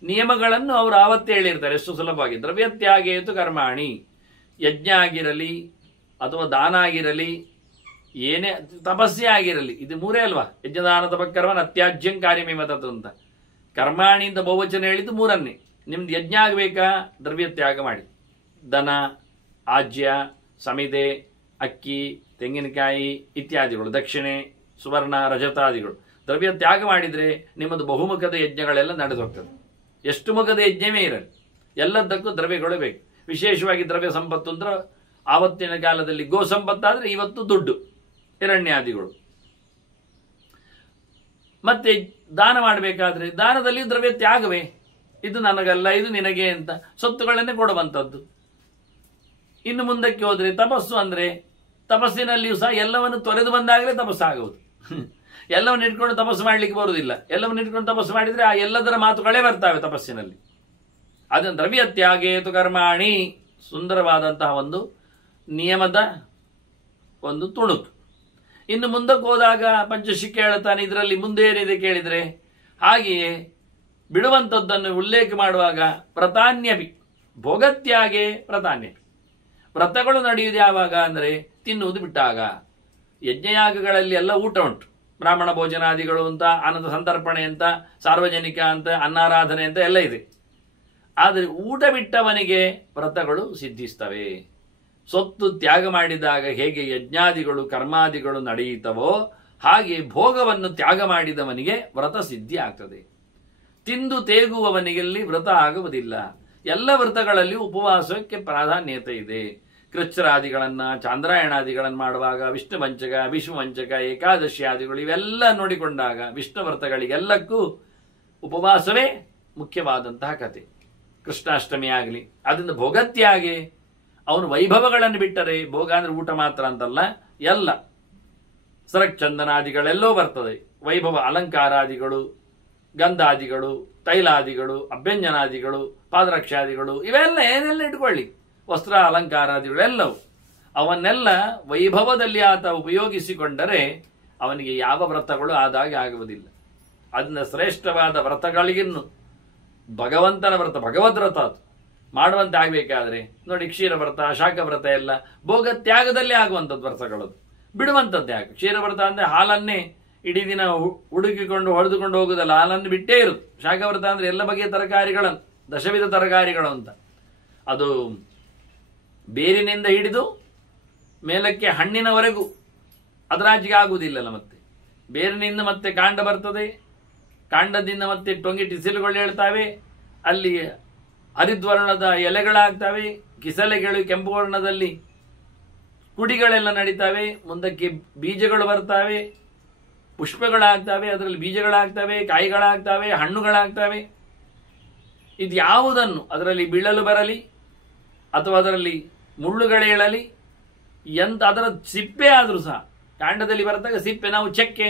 ನಿಯಮಗಳನ್ನು ಅವರು ಆವತ್ತೇ ಹೇಳಿರ್ತಾರೆ ಎಷ್ಟು ಸುಲಭವಾಗಿ. ದ್ರವ್ಯತ್ಯಾಗೇತು ಕರ್ಮಾಣಿ. ಯಜ್ಞ ಆಗಿರಲಿ ಅಥವಾ ದಾನ ಆಗಿರಲಿ, ಏನೇ ತಪಸ್ಸೆ ಆಗಿರಲಿ, ಇದು ಮೂರೇ ಅಲ್ವಾ? ಯಜ್ಞದಾನ ತಪಕರ್ಮನ ಅತ್ಯಾಜ್ಯಂ ಕಾರ್ಯಮೇಮತತ್ ಅಂತ ಕರ್ಮಾಣಿ ಅಂತ ಬಹುವಚನ ಹೇಳಿದ್ದು ಮೂರನ್ನೇ. ನಿಮ್ದು ಯಜ್ಞ ಆಗಬೇಕಾ? ದ್ರವ್ಯತ್ಯಾಗ ಮಾಡಿ. ದನ, ಆಜ್ಯ, ಸಮಿದೆ, ಅಕ್ಕಿ, ತೆಂಗಿನಕಾಯಿ ಇತ್ಯಾದಿಗಳು, ದಕ್ಷಿಣೆ, ಸುವರ್ಣ, ರಜತಾದಿಗಳು ದ್ರವ್ಯ ತ್ಯಾಗ ಮಾಡಿದರೆ ನಿಮ್ಮದು ಬಹುಮುಖದ ಯಜ್ಞಗಳೆಲ್ಲ ನಡೆದು ಹೋಗ್ತದೆ. ಎಷ್ಟು ಮುಖದ ಯಜ್ಞವೇ ಇರಲಿ, ಎಲ್ಲದಕ್ಕೂ ದ್ರವ್ಯಗಳು ಬೇಕು. ವಿಶೇಷವಾಗಿ ದ್ರವ್ಯ ಸಂಪತ್ತು ಅಂದ್ರೆ ಆವತ್ತಿನ ಕಾಲದಲ್ಲಿ ಗೋ ಸಂಪತ್ತಾದರೆ ಇವತ್ತು ದುಡ್ಡು, ಹಿರಣ್ಯಾದಿಗಳು. ಮತ್ತೆ ದಾನ ಮಾಡಬೇಕಾದ್ರೆ ದಾನದಲ್ಲಿ ದ್ರವ್ಯ ತ್ಯಾಗವೇ. ಇದು ನನಗಲ್ಲ, ಇದು ನಿನಗೆ ಅಂತ ಸೊತ್ತುಗಳನ್ನೇ ಕೊಡುವಂಥದ್ದು. ಇನ್ನು ಮುಂದಕ್ಕೆ ಹೋದರೆ ತಪಸ್ಸು ಅಂದರೆ ತಪಸ್ಸಿನಲ್ಲಿಯೂ ಸಹ ಎಲ್ಲವನ್ನು ತೊರೆದು ಬಂದಾಗಲೇ ತಪಸ್ಸಾಗುವುದು. ಎಲ್ಲವನ್ನು ಇಟ್ಕೊಂಡು ತಪಸ್ಸು ಮಾಡಲಿಕ್ಕೆ ಬರುವುದಿಲ್ಲ. ಎಲ್ಲವನ್ನು ಇಟ್ಕೊಂಡು ತಪಸ್ಸು ಮಾಡಿದರೆ ಆ ಎಲ್ಲದರ ಮಾತುಗಳೇ ಬರ್ತವೆ ತಪಸ್ಸಿನಲ್ಲಿ. ಅದನ್ನು ದ್ರವ್ಯ ತ್ಯಾಗೇತು ಕರ್ಮಾಣಿ ಸುಂದರವಾದಂತಹ ಒಂದು ನಿಯಮದ ಒಂದು ತುಣುಕು. ಇನ್ನು ಮುಂದಕ್ಕೆ ಹೋದಾಗ ಪಂಚಶಿಖೆ ಹೇಳ್ತಾನೆ, ಇದರಲ್ಲಿ ಮುಂದೆ ಏನಿದೆ ಕೇಳಿದರೆ ಹಾಗೆಯೇ ಬಿಡುವಂಥದ್ದನ್ನು ಉಲ್ಲೇಖ ಮಾಡುವಾಗ ಪ್ರತಾನ್ಯಪಿ ಭೋಗತ್ಯಾಗೆ ಪ್ರತಾನ್ಯಪಿ. ವ್ರತಗಳು ನಡೆಯುವುದು ಯಾವಾಗ ಅಂದರೆ ತಿನ್ನುವುದು ಬಿಟ್ಟಾಗ. ಯಜ್ಞಯಾಗಗಳಲ್ಲಿ ಎಲ್ಲ ಊಟ ಉಂಟು, ಬ್ರಾಹ್ಮಣ ಭೋಜನಾದಿಗಳು ಅಂತ, ಆನಂದ ಸಂತರ್ಪಣೆ ಅಂತ, ಸಾರ್ವಜನಿಕ ಅಂತ, ಅನ್ನಾರಾಧನೆ ಅಂತ ಎಲ್ಲ ಇದೆ. ಆದರೆ ಊಟ ಬಿಟ್ಟವನಿಗೆ ವ್ರತಗಳು ಸಿದ್ಧಿಸ್ತವೆ. ಸೊತ್ತು ತ್ಯಾಗ ಮಾಡಿದಾಗ ಹೇಗೆ ಯಜ್ಞಾದಿಗಳು ಕರ್ಮಾದಿಗಳು ನಡೆಯುತ್ತವೋ ಹಾಗೆ ಭೋಗವನ್ನು ತ್ಯಾಗ ಮಾಡಿದವನಿಗೆ ವ್ರತ ಸಿದ್ಧಿ ಆಗ್ತದೆ. ತಿಂದು ತೇಗುವವನಿಗೆಲ್ಲಿ ವ್ರತ ಆಗುವುದಿಲ್ಲ. ಎಲ್ಲ ವ್ರತಗಳಲ್ಲಿ ಉಪವಾಸಕ್ಕೆ ಪ್ರಾಧಾನ್ಯತೆ ಇದೆ. ಕೃಚ್ಛರಾದಿಗಳನ್ನ, ಚಾಂದ್ರಾಯಣಾದಿಗಳನ್ನು ಮಾಡುವಾಗ ವಿಷ್ಣು ಪಂಚಕ, ವಿಷ್ಣು ಪಂಚಕ, ಏಕಾದಶಿ ಆದಿಗಳು ಇವೆಲ್ಲ ನೋಡಿಕೊಂಡಾಗ ವಿಷ್ಣು ವ್ರತಗಳಿಗೆಲ್ಲಕ್ಕೂ ಉಪವಾಸವೇ ಮುಖ್ಯವಾದಂತಹ ಕತೆ. ಕೃಷ್ಣಾಷ್ಟಮಿ ಆಗಲಿ, ಅದರಿಂದ ಭೋಗತ್ಯಾಗೆ ಅವನು ವೈಭವಗಳನ್ನು ಬಿಟ್ಟರೆ, ಭೋಗ ಅಂದ್ರೆ ಊಟ ಮಾತ್ರ ಅಂತಲ್ಲ, ಎಲ್ಲ ಸರಕ್ಚಂದನಾದಿಗಳೆಲ್ಲೋ ಬರ್ತದೆ. ವೈಭವ ಅಲಂಕಾರಾದಿಗಳು, ಗಂಧಾದಿಗಳು, ತೈಲಾದಿಗಳು, ಅಭ್ಯಂಜನಾದಿಗಳು, ಪಾದರಕ್ಷಾದಿಗಳು ಇವೆಲ್ಲ ಏನೆಲ್ಲ ಇಟ್ಕೊಳ್ಳಿ, ವಸ್ತ್ರ ಅಲಂಕಾರಾದಿಗಳೆಲ್ಲವು ಅವನ್ನೆಲ್ಲ ವೈಭವದಲ್ಲಿ ಆತ ಉಪಯೋಗಿಸಿಕೊಂಡರೆ ಅವನಿಗೆ ಯಾವ ವ್ರತಗಳು ಆದಾಗೆ ಆಗುವುದಿಲ್ಲ. ಅದನ್ನ ಶ್ರೇಷ್ಠವಾದ ವ್ರತಗಳಿಗಿನ್ನು ಭಗವಂತನ ವ್ರತ, ಭಗವದ್ ವ್ರತ ಅದು ಮಾಡುವಂತೆ ಆಗಬೇಕಾದ್ರೆ ನೋಡಿ, ಕ್ಷೀರ ವ್ರತ, ಶಾಖ ವ್ರತ ಎಲ್ಲ ಭೋಗ ತ್ಯಾಗದಲ್ಲೇ ಆಗುವಂಥದ್ದು ವ್ರತಗಳದು. ಬಿಡುವಂಥದ್ದು ಯಾಕೆ? ಕ್ಷೀರ ವ್ರತ ಅಂದ್ರೆ ಹಾಲನ್ನೇ ಇಡೀ ದಿನ ಹುಡುಕಿಕೊಂಡು ಹೊಡೆದುಕೊಂಡು ಹೋಗುದಲ್ಲ, ಹಾಲನ್ನು ಬಿಟ್ಟೇ ಇರುತ್ತೆ. ಶಾಖ ವ್ರತ ಅಂದ್ರೆ ಎಲ್ಲ ಬಗೆಯ ತರಕಾರಿಗಳನ್ನು, ದಶವಿಧ ತರಕಾರಿಗಳು ಅಂತ, ಅದು ಬೇರಿನಿಂದ ಹಿಡಿದು ಮೇಲಕ್ಕೆ ಹಣ್ಣಿನವರೆಗೂ ಅದರಾಚೆಗೆ ಆಗುವುದಿಲ್ಲಲ್ಲ. ಮತ್ತೆ ಬೇರಿನಿಂದ ಮತ್ತೆ ಕಾಂಡ ಬರ್ತದೆ, ಕಾಂಡದಿಂದ ಮತ್ತೆ ಟೊಂಗಿ ಟಿಸಿಲುಗಳು ಹೇಳ್ತಾವೆ, ಅಲ್ಲಿ ಹರಿದ್ವರ್ಣದ ಎಲೆಗಳಾಗ್ತವೆ, ಕಿಸಲೆಗಳು ಕೆಂಪು ವರ್ಣದಲ್ಲಿ ಕುಡಿಗಳೆಲ್ಲ ನಡೀತಾವೆ, ಮುಂದಕ್ಕೆ ಬೀಜಗಳು ಬರ್ತವೆ, ಪುಷ್ಪಗಳಾಗ್ತವೆ, ಅದರಲ್ಲಿ ಬೀಜಗಳಾಗ್ತವೆ, ಕಾಯಿಗಳಾಗ್ತವೆ, ಹಣ್ಣುಗಳಾಗ್ತವೆ. ಇದು ಯಾವುದನ್ನು ಅದರಲ್ಲಿ ಬೀಳಲು ಬರಲಿ ಅಥವಾ ಅದರಲ್ಲಿ ಮುಳ್ಳುಗಳೇಳಲಿ, ಅದರ ಸಿಪ್ಪೆ ಆದರೂ ಸಹ ಕಾಂಡದಲ್ಲಿ ಬರೆದಾಗ ಸಿಪ್ಪೆ, ನಾವು ಚಕ್ಕೆ,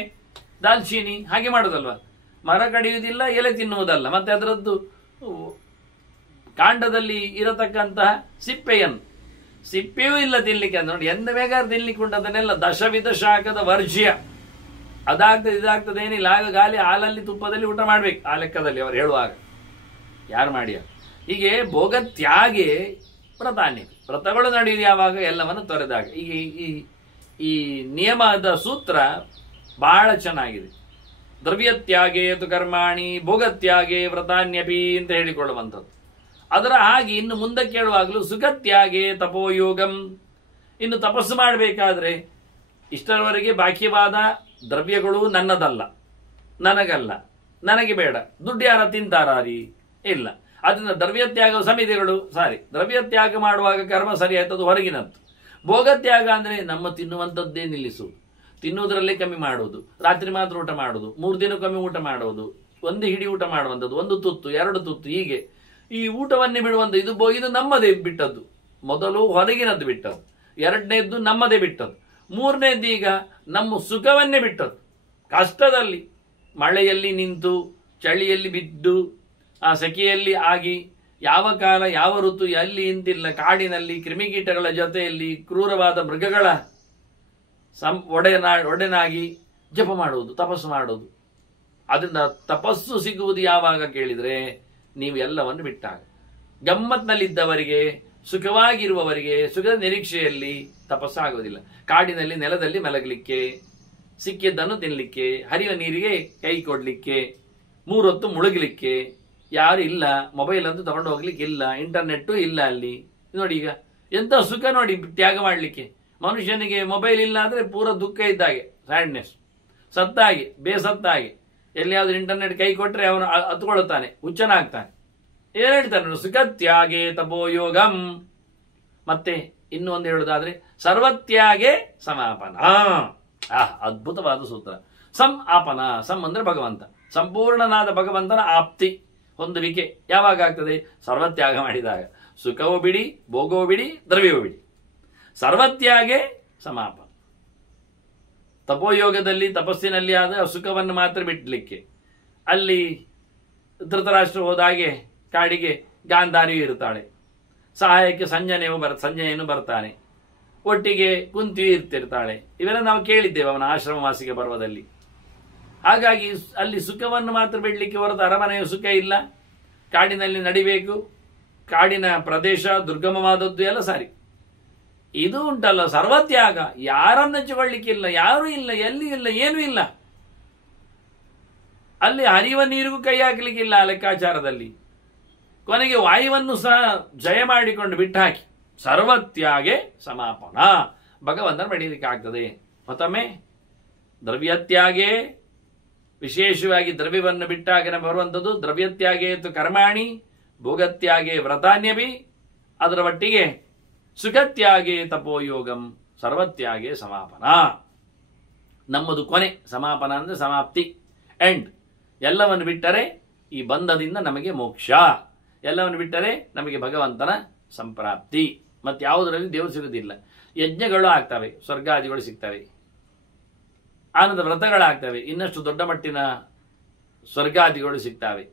ದಾಲ್ಚೀನಿ ಹಾಗೆ ಮಾಡೋದಲ್ವ, ಮರ ಕಡಿಯುವುದಿಲ್ಲ, ಎಲೆ ತಿನ್ನುವುದಲ್ಲ, ಮತ್ತೆ ಅದರದ್ದು ಕಾಂಡದಲ್ಲಿ ಇರತಕ್ಕಂತಹ ಸಿಪ್ಪೆಯೂ ಇಲ್ಲ ತಿನ್ಲಿಕ್ಕೆ ಅಂತ ನೋಡಿ. ಎಂದ ಬೇಕಾದ್ರೆ ತಿನ್ಲಿಕ್ಕೆ ಉಂಟು, ಅದನ್ನೆಲ್ಲ ದಶವಿಧ ಶಾಖದ ವರ್ಜ್ಯ, ಅದಾಗ್ತದೆ ಇದಾಗ್ತದೆ ಏನಿಲ್ಲ. ಆಗ ಗಾಲಿ ಹಾಲಲ್ಲಿ ತುಪ್ಪದಲ್ಲಿ ಊಟ ಮಾಡ್ಬೇಕು ಆ ಲೆಕ್ಕದಲ್ಲಿ ಅವರು ಹೇಳುವಾಗ, ಯಾರು ಮಾಡಿಯ. ಹೀಗೆ ಭೋಗ ತ್ಯಾಗೆ ವ್ರತಾನ್ಯ, ವ್ರತಗಳು ನಡೆಯುವುದು ಯಾವಾಗ? ಎಲ್ಲವನ್ನು ತೊರೆದಾಗ. ಈಗ ಈ ನಿಯಮದ ಸೂತ್ರ ಬಹಳ ಚೆನ್ನಾಗಿದೆ. ದ್ರವ್ಯತ್ಯಾಗೆ ತು ಕರ್ಮಾಣಿ ಭೋಗತ್ಯಾಗೆ ವ್ರತಾನ್ಯಪಿ ಅಂತ ಹೇಳಿಕೊಳ್ಳುವಂಥದ್ದು. ಅದರ ಹಾಗೆ ಇನ್ನು ಮುಂದಕ್ಕೆ ಹೇಳುವಾಗಲೂ ಸುಖತ್ಯಾಗೆ ತಪೋಯೋಗಂ. ಇನ್ನು ತಪಸ್ಸು ಮಾಡಬೇಕಾದ್ರೆ ಇಷ್ಟರವರೆಗೆ ಬಾಕ್ಯವಾದ ದ್ರವ್ಯಗಳು ನನ್ನದಲ್ಲ, ನನಗಲ್ಲ, ನನಗೆ ಬೇಡ, ದುಡ್ಡು ಯಾರ ತಿಂತಾರೀ ಇಲ್ಲ, ಅದನ್ನ ದ್ರವ್ಯತ್ಯಾಗ ಸಮಿತಿಗಳು ದ್ರವ್ಯತ್ಯಾಗ ಮಾಡುವಾಗ ಕರ್ಮ ಸರಿ ಆಯ್ತದು ಹೊರಗಿನದ್ದು. ಭೋಗತ್ಯಾಗ ಅಂದ್ರೆ ನಮ್ಮ ತಿನ್ನುವಂಥದ್ದೇ ನಿಲ್ಲಿಸುವುದು, ತಿನ್ನುವುದರಲ್ಲೇ ಕಮ್ಮಿ ಮಾಡುವುದು, ರಾತ್ರಿ ಮಾತ್ರ ಊಟ ಮಾಡುವುದು, 3 ದಿನಕ್ಕೊಮ್ಮೆ ಊಟ ಮಾಡುವುದು, ಒಂದು ಹಿಡಿ ಊಟ ಮಾಡುವಂಥದ್ದು, 1 ತುತ್ತು 2 ತುತ್ತು, ಹೀಗೆ ಈ ಊಟವನ್ನೇ ಬಿಡುವಂಥ ಇದು ನಮ್ಮದೇ ಬಿಟ್ಟದ್ದು. ಮೊದಲು ಹೊರಗಿನದ್ದು ಬಿಟ್ಟದ್ದು, 2ನೇದ್ದು ನಮ್ಮದೇ ಬಿಟ್ಟದ್ದು, 3ನೇದ್ದು ಈಗ ನಮ್ಮ ಸುಖವನ್ನೇ ಬಿಟ್ಟದ್ದು. ಕಷ್ಟದಲ್ಲಿ ಮಳೆಯಲ್ಲಿ ನಿಂತು, ಚಳಿಯಲ್ಲಿ ಬಿದ್ದು, ಆ ಸೆಕೆಯಲ್ಲಿ ಆಗಿ, ಯಾವ ಕಾಲ ಯಾವ ಋತು ಎಲ್ಲಿ ಇಂತಿಲ್ಲ, ಕಾಡಿನಲ್ಲಿ ಕ್ರಿಮಿಕೀಟಗಳ ಜೊತೆಯಲ್ಲಿ ಕ್ರೂರವಾದ ಮೃಗಗಳ ಒಡೆನಾಗಿ ಜಪ ಮಾಡುವುದು, ತಪಸ್ಸು ಮಾಡುವುದು. ಅದರಿಂದ ತಪಸ್ಸು ಸಿಗುವುದು ಯಾವಾಗ ಕೇಳಿದ್ರೆ ನೀವು ಎಲ್ಲವನ್ನು ಬಿಟ್ಟಾಗ. ಗಮ್ಮತ್ನಲ್ಲಿದ್ದವರಿಗೆ, ಸುಖವಾಗಿರುವವರಿಗೆ, ಸುಖದ ನಿರೀಕ್ಷೆಯಲ್ಲಿ ತಪಸ್ಸು ಆಗುವುದಿಲ್ಲ. ಕಾಡಿನಲ್ಲಿ ನೆಲದಲ್ಲಿ ಮಲಗಲಿಕ್ಕೆ, ಸಿಕ್ಕಿದ್ದನ್ನು ತಿನ್ನಲಿಕ್ಕೆ, ಹರಿಯುವ ನೀರಿಗೆ ಕೈ ಕೊಡ್ಲಿಕ್ಕೆ, 3 ಹೊತ್ತು ಮುಳುಗಲಿಕ್ಕೆ ಯಾರು ಇಲ್ಲ, ಮೊಬೈಲ್ ಅಂತೂ ತಗೊಂಡು ಹೋಗ್ಲಿಕ್ಕೆ ಇಲ್ಲ, ಇಂಟರ್ನೆಟ್ಟು ಇಲ್ಲ ಅಲ್ಲಿ. ನೋಡಿ ಈಗ ಎಂತ ಸುಖ ನೋಡಿ ತ್ಯಾಗ ಮಾಡಲಿಕ್ಕೆ. ಮನುಷ್ಯನಿಗೆ ಮೊಬೈಲ್ ಇಲ್ಲ ಅಂದ್ರೆ ಪೂರ ದುಃಖ ಇದ್ದಾಗೆ, ಸ್ಯಾಡ್ನೆಸ್, ಸತ್ತಾಗೆ, ಬೇಸತ್ತಾಗೆ. ಎಲ್ಲಿಯಾದ್ರೂ ಇಂಟರ್ನೆಟ್ ಕೈ ಕೊಟ್ಟರೆ ಅವನು ಹತ್ಕೊಳ್ಳುತ್ತಾನೆ, ಹುಚ್ಚನಾಗ್ತಾನೆ. ಏನ್ ಹೇಳ್ತಾನೆ? ಸುಖತ್ಯಾಗೆ ತಪೋಯೋಗಂ. ಮತ್ತೆ ಇನ್ನು ಒಂದು ಹೇಳುದಾದ್ರೆ ಸರ್ವತ್ಯಾಗೆ ಸಮಾಪನ. ಅದ್ಭುತವಾದ ಸೂತ್ರ. ಆಪನ, ಅಂದ್ರೆ ಭಗವಂತ, ಸಂಪೂರ್ಣನಾದ ಭಗವಂತನ ಆಪ್ತಿ ಹೊಂದುವಿಕೆ ಯಾವಾಗ ಆಗ್ತದೆ? ಸರ್ವತ್ಯಾಗ ಮಾಡಿದಾಗ. ಸುಖವೂ ಬಿಡಿ, ಭೋಗವೂ ಬಿಡಿ, ದ್ರವ್ಯವೂ ಬಿಡಿ. ಸರ್ವತ್ಯಾಗೆ ಸಮಾಪನ. ತಪೋಯೋಗದಲ್ಲಿ, ತಪಸ್ಸಿನಲ್ಲಿ ಆದ ಸುಖವನ್ನು ಮಾತ್ರ ಬಿಡ್ಲಿಕ್ಕೆ. ಅಲ್ಲಿ ಧೃತರಾಷ್ಟ್ರ ಹೋದಾಗೆ ಕಾಡಿಗೆ ಗಾಂಧಾರಿಯೂ ಇರ್ತಾಳೆ, ಸಹಾಯಕ್ಕೆ ಸಂಜಯನು ಬರ್ತಾನೆ, ಒಟ್ಟಿಗೆ ಕುಂತಿಯೂ ಇರ್ತಿರ್ತಾಳೆ. ಇವೆಲ್ಲ ನಾವು ಕೇಳಿದ್ದೇವೆ ಅವನ ಆಶ್ರಮ ಮಾಸಿಕ ಪರ್ವದಲ್ಲಿ. ಹಾಗಾಗಿ ಅಲ್ಲಿ ಸುಖವನ್ನು ಮಾತ್ರ ಬಿಡ್ಲಿಕ್ಕೆ ಹೊರತು ಅರಮನೆಯ ಸುಖ ಇಲ್ಲ. ಕಾಡಿನಲ್ಲಿ ನಡಿಬೇಕು, ಕಾಡಿನ ಪ್ರದೇಶ ದುರ್ಗಮವಾದದ್ದು ಎಲ್ಲ ಸರಿ. ಇದು ಉಂಟಲ್ಲ ಸರ್ವತ್ಯಾಗ, ಯಾರನ್ನು ಹಚ್ಚಿಕೊಳ್ಳಿಕ್ಕಿಲ್ಲ, ಯಾರೂ ಇಲ್ಲ, ಎಲ್ಲಿ ಇಲ್ಲ, ಏನೂ ಇಲ್ಲ. ಅಲ್ಲಿ ಹರಿಯುವ ನೀರಿಗೂ ಕೈ ಹಾಕಲಿಕ್ಕಿಲ್ಲ ಆ ಲೆಕ್ಕಾಚಾರದಲ್ಲಿ. ಕೊನೆಗೆ ವಾಯುವನ್ನು ಸಹ ಜಯ ಮಾಡಿಕೊಂಡು ಬಿಟ್ಟು ಹಾಕಿ ಸರ್ವತ್ಯಾಗೆ ಸಮಾಪನ ಭಗವಂತನ ಪಡೀಲಿಕ್ಕೆ ಆಗ್ತದೆ. ಮತ್ತೊಮ್ಮೆ ದ್ರವ್ಯತ್ಯಾಗೆ, ವಿಶೇಷವಾಗಿ ದ್ರವ್ಯವನ್ನು ಬಿಟ್ಟಾಗ ಬರುವಂಥದ್ದು ದ್ರವ್ಯತ್ಯಾಗೆ ಕರ್ಮಾಣಿ, ಭೋಗತ್ಯಾಗೆ ವ್ರತಾನ್ಯಪಿ, ಅದರ ಒಟ್ಟಿಗೆ ಸುಖತ್ಯಾಗೆ ತಪೋಯೋಗಂ, ಸರ್ವತ್ಯಾಗೆ ಸಮಾಪನ. ನಮ್ಮದು ಕೊನೆ, ಸಮಾಪನ ಅಂದರೆ ಸಮಾಪ್ತಿ, ಎಂಡ್. ಎಲ್ಲವನ್ನು ಬಿಟ್ಟರೆ ಈ ಬಂಧದಿಂದ ನಮಗೆ ಮೋಕ್ಷ, ಎಲ್ಲವನ್ನು ಬಿಟ್ಟರೆ ನಮಗೆ ಭಗವಂತನ ಸಂಪ್ರಾಪ್ತಿ. ಮತ್ತಾವುದರಲ್ಲಿ ದೇವರು ಸಿಗುವುದಿಲ್ಲ. ಯಜ್ಞಗಳು ಆಗ್ತವೆ, ಸ್ವರ್ಗಾದಿಗಳು ಸಿಗ್ತವೆ, ಆನಂದ ವ್ರತಗಳಾಗ್ತವೆ, ಇನ್ನಷ್ಟು ದೊಡ್ಡ ಮಟ್ಟಿನ ಸ್ವರ್ಗಾದಿಗಳು ಸಿಗ್ತವೆ,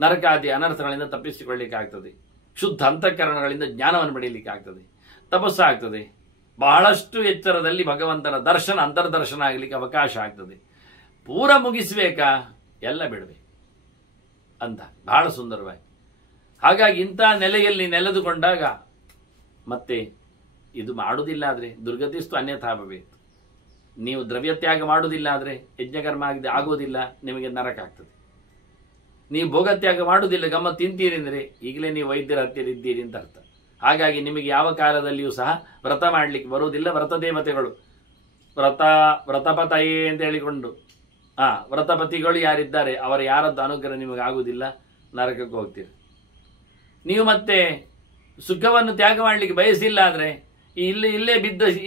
ನರಕಾದಿ ಅನರ್ಥಗಳಿಂದ ತಪ್ಪಿಸಿಕೊಳ್ಳಿಕ್ಕಾಗ್ತದೆ, ಶುದ್ಧ ಅಂತಃಕರಣಗಳಿಂದ ಜ್ಞಾನವನ್ನು ಪಡೆಯಲಿಕ್ಕೆ ಆಗ್ತದೆ, ತಪಸ್ಸಾಗ್ತದೆ, ಬಹಳಷ್ಟು ಎಚ್ಚರದಲ್ಲಿ ಭಗವಂತನ ದರ್ಶನ ಅಂತರ್ದರ್ಶನ ಆಗಲಿಕ್ಕೆ ಅವಕಾಶ ಆಗ್ತದೆ. ಪೂರ ಮುಗಿಸಬೇಕಾ, ಎಲ್ಲ ಬಿಡಬೇಕು ಅಂತ ಬಹಳ ಸುಂದರವಾಗಿ. ಹಾಗಾಗಿ ಇಂಥ ನೆಲೆಯಲ್ಲಿ ನೆಲೆದುಕೊಂಡಾಗ ಮತ್ತೆ ಇದು ಮಾಡುವುದಿಲ್ಲ ಆದರೆ ದುರ್ಗತಿಸ್ತು ಅನ್ಯಥಾ ಭವೇತ್. ನೀವು ದ್ರವ್ಯತ್ಯಾಗ ಮಾಡುವುದಿಲ್ಲ ಆದರೆ ಯಜ್ಞಕರ್ಮ ಆಗೋದಿಲ್ಲ, ನಿಮಗೆ ನರಕ ಆಗ್ತದೆ. ನೀವು ಭೋಗತ್ಯಾಗ ಮಾಡುವುದಿಲ್ಲ, ಗಮ್ಮ ತಿಂತೀರಿ ಅಂದರೆ ಈಗಲೇ ನೀವು ವೈದ್ಯರ ಹತ್ತಿರ ಇದ್ದೀರಿ ಅಂತ ಅರ್ಥ. ಹಾಗಾಗಿ ನಿಮಗೆ ಯಾವ ಕಾಲದಲ್ಲಿಯೂ ಸಹ ವ್ರತ ಮಾಡಲಿಕ್ಕೆ ಬರುವುದಿಲ್ಲ. ವ್ರತ ದೇವತೆಗಳು ವ್ರತಪತಯೇ ಅಂತ ಹೇಳಿಕೊಂಡು ವ್ರತಪತಿಗಳು ಯಾರಿದ್ದಾರೆ ಅವರ ಯಾರದ್ದು ಅನುಗ್ರಹ ನಿಮಗೆ ಆಗುವುದಿಲ್ಲ, ನರಕಕ್ಕೆ ಹೋಗ್ತೀರಿ. ನೀವು ಮತ್ತೆ ಸುಖವನ್ನು ತ್ಯಾಗ ಮಾಡಲಿಕ್ಕೆ ಬಯಸಿಲ್ಲ ಆದರೆ ಇಲ್ಲೇ